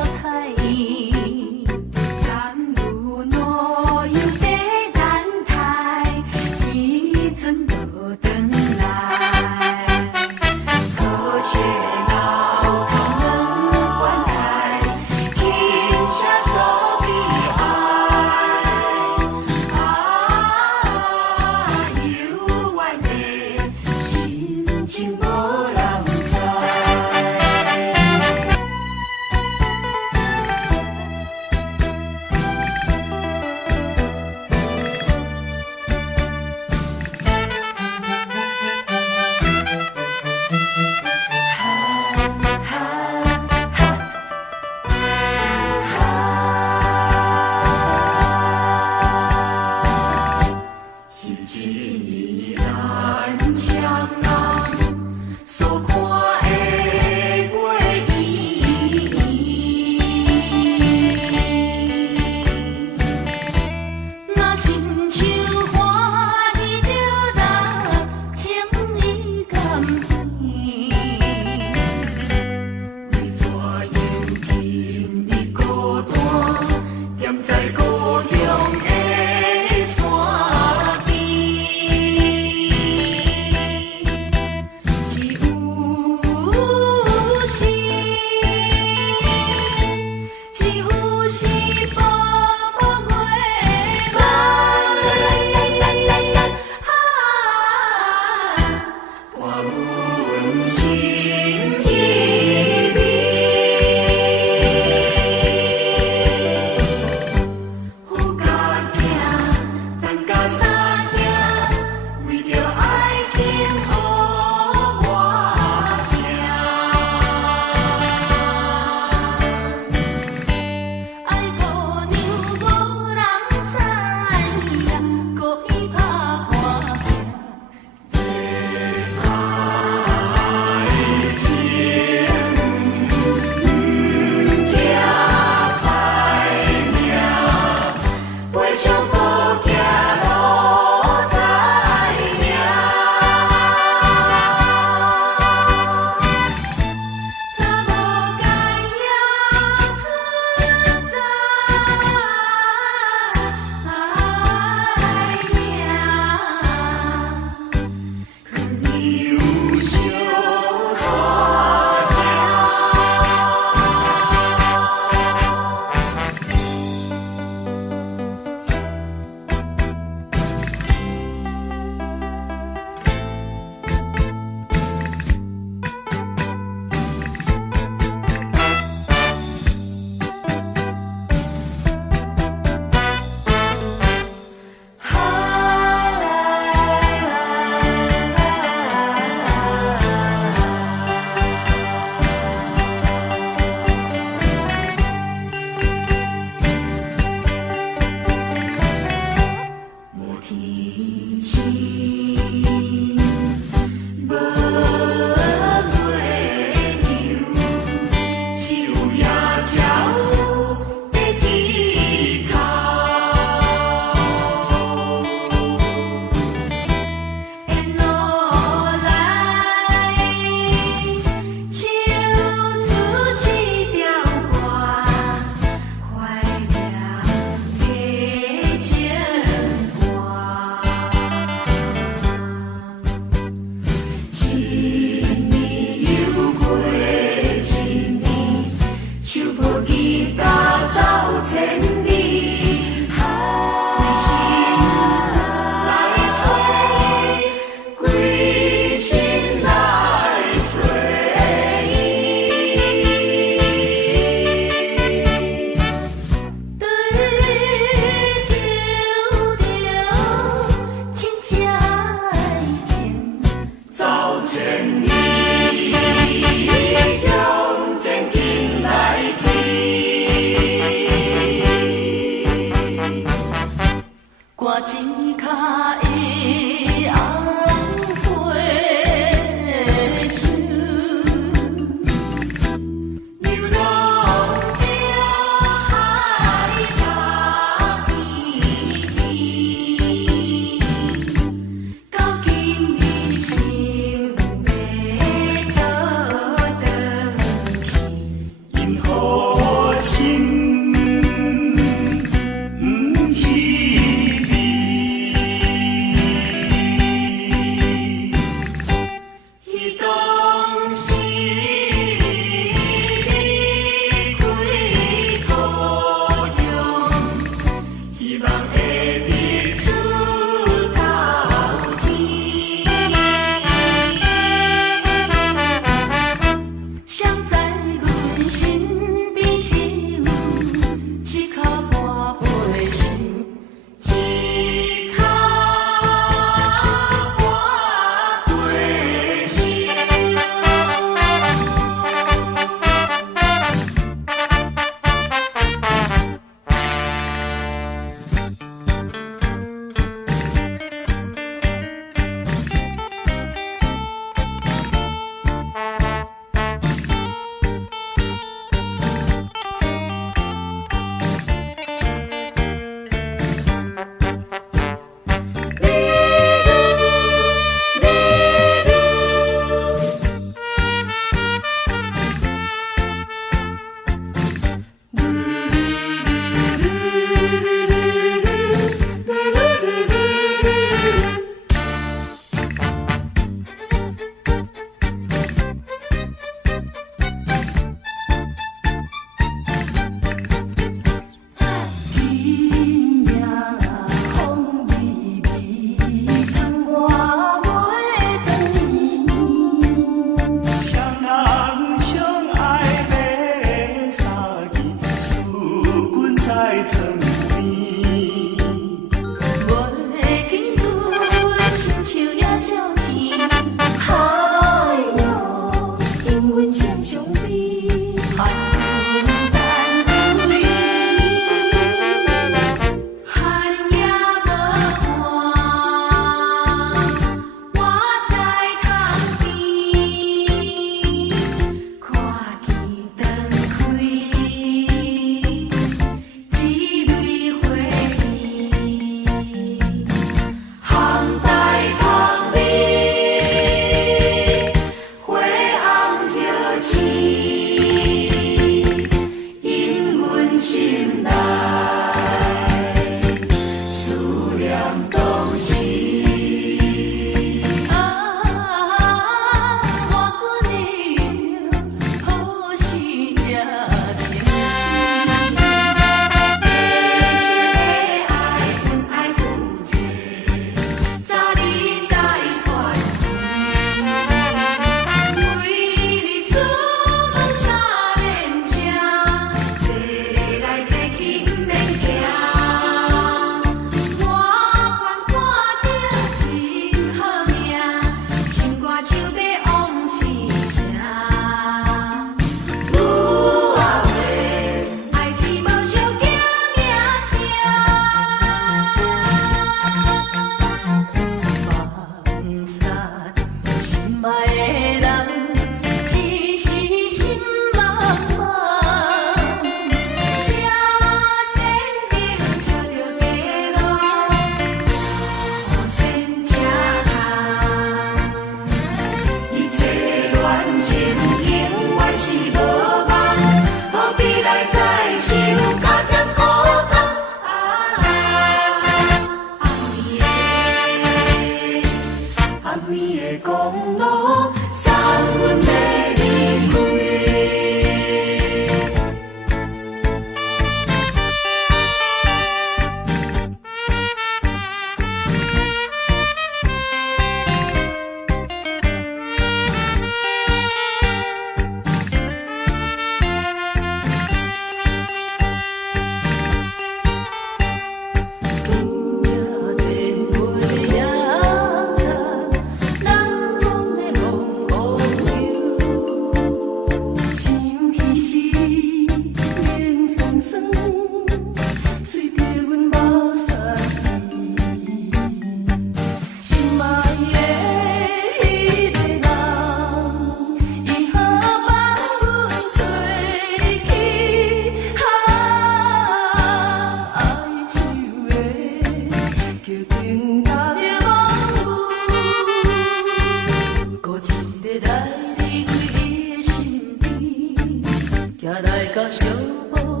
徛来到小埔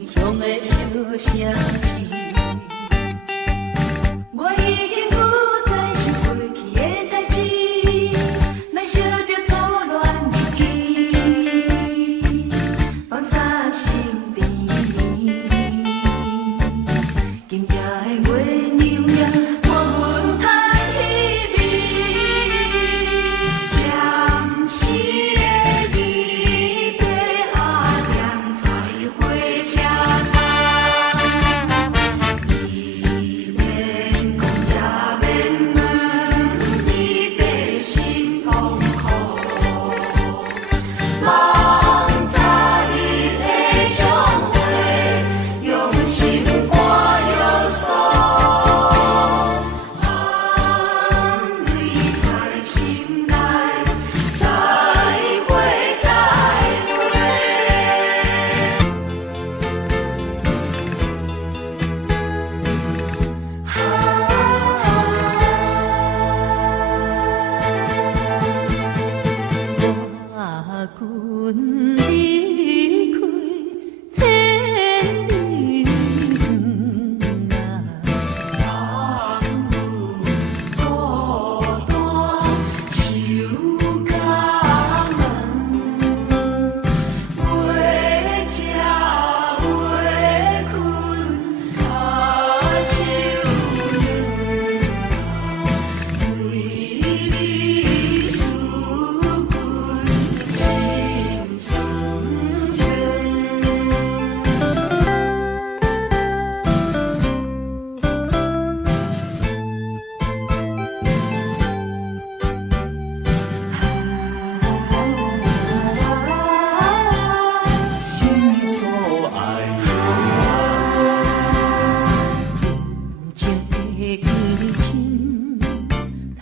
异乡的小城市，我已经不再想过去的代志，咱烧着错乱日记，放散心田。今夜的月亮也我阮叹气味，暂时的离别啊，念彩花车站，你免讲也免问，离别心痛苦，望在你的相会，用心歌用诉，含泪在心内，再会再会。我君离开千里远，孤单守家门，月食月困，脚手软，为你思君心酸酸。心所爱情的光景，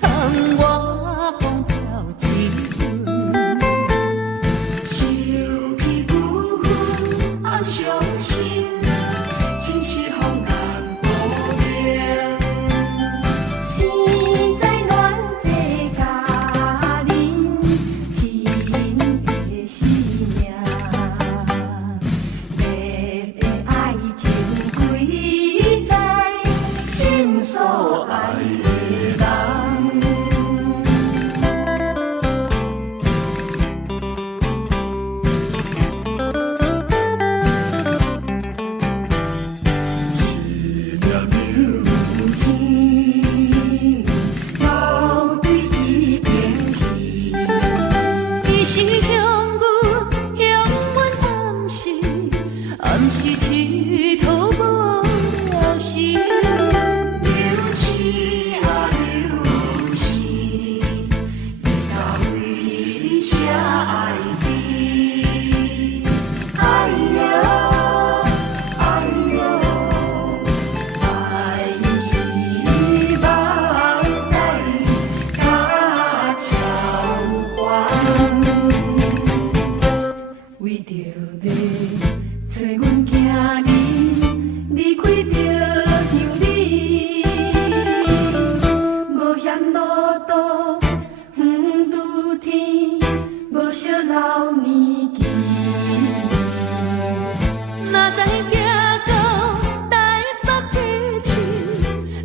窗外风飘一阵，想起不分暗伤心，真是风难保平。生在暖世家人，天的生命。烈的爱情归在心所爱的人。情到对伊变去，伊是向阮暗示，暗示痴途无了时。流痴啊流痴，伊敢为你写爱字？哎哟哎哟，爱是目屎甲超凡。为着要找阮囝儿，离开着乡里，无险路途远拄天，无惜老年纪。哪知行到台北地市，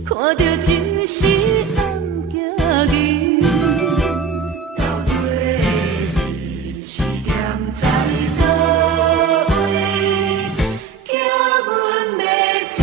看着一时红旗日。到底你是欠在倒位，叫阮要怎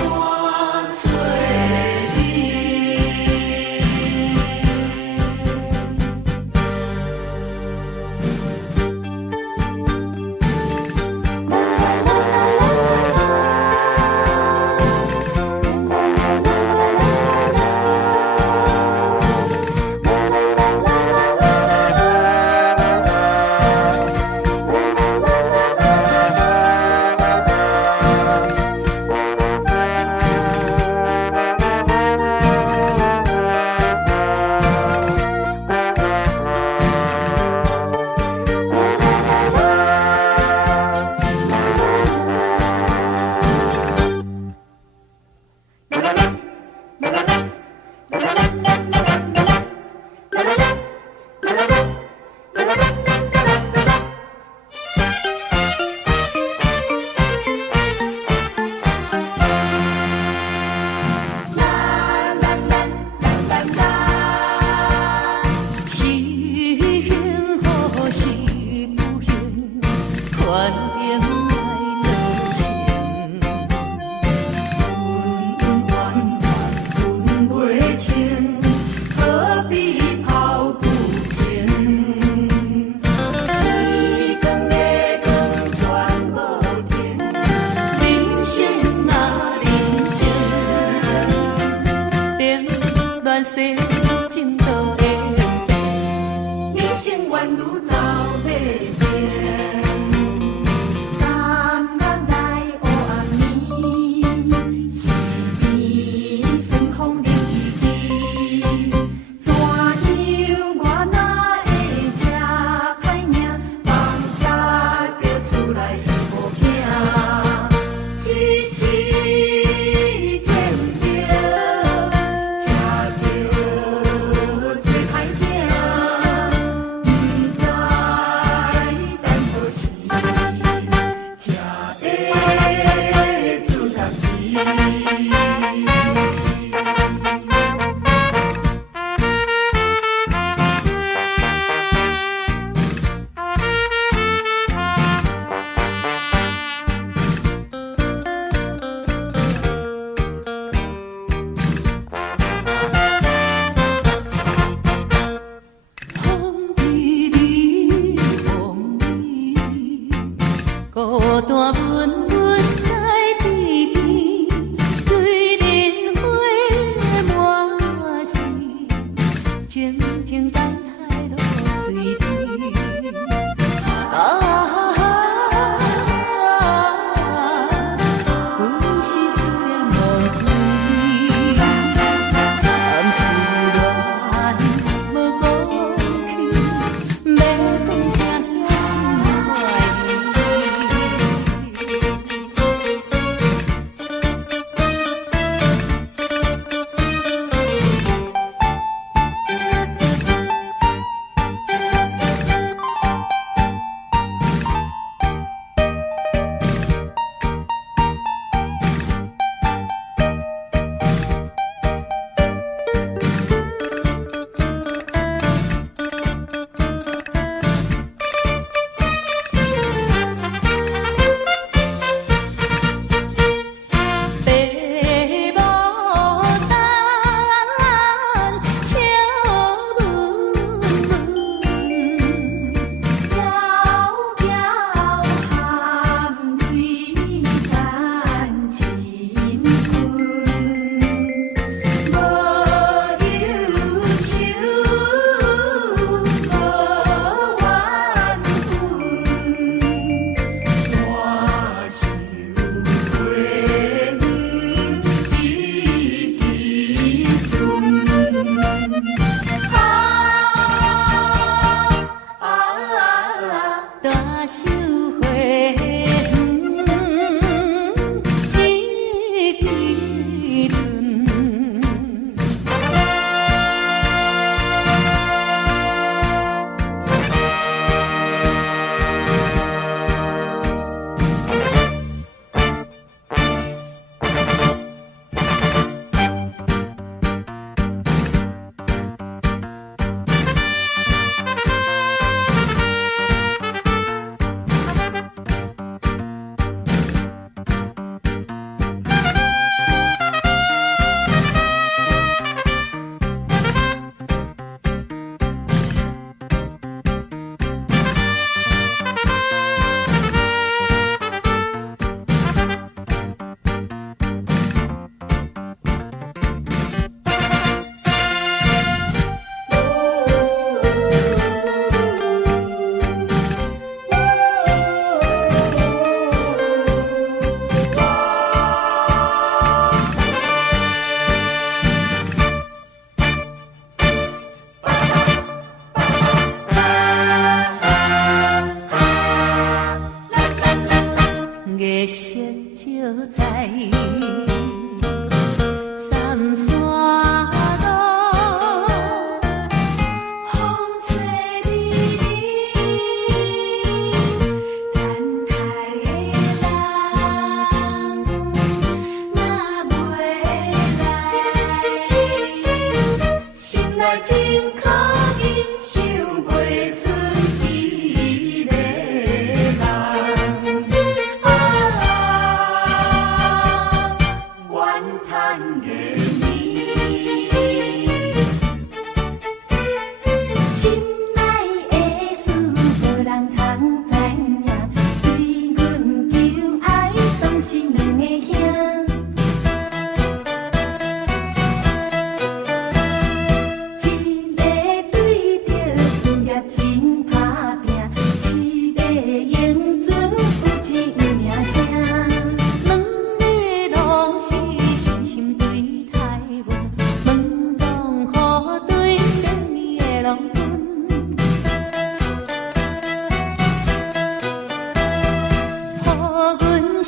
人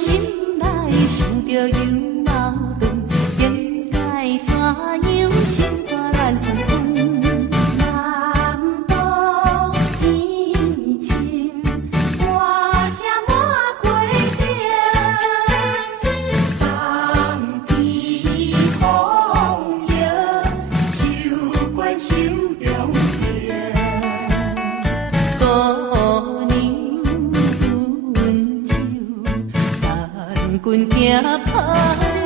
心内想着有矛盾，应该怎样生活咱分分？南岛天晴，歌声满街灯，放天风摇，手管手中情。姑娘分酒，但君行歹。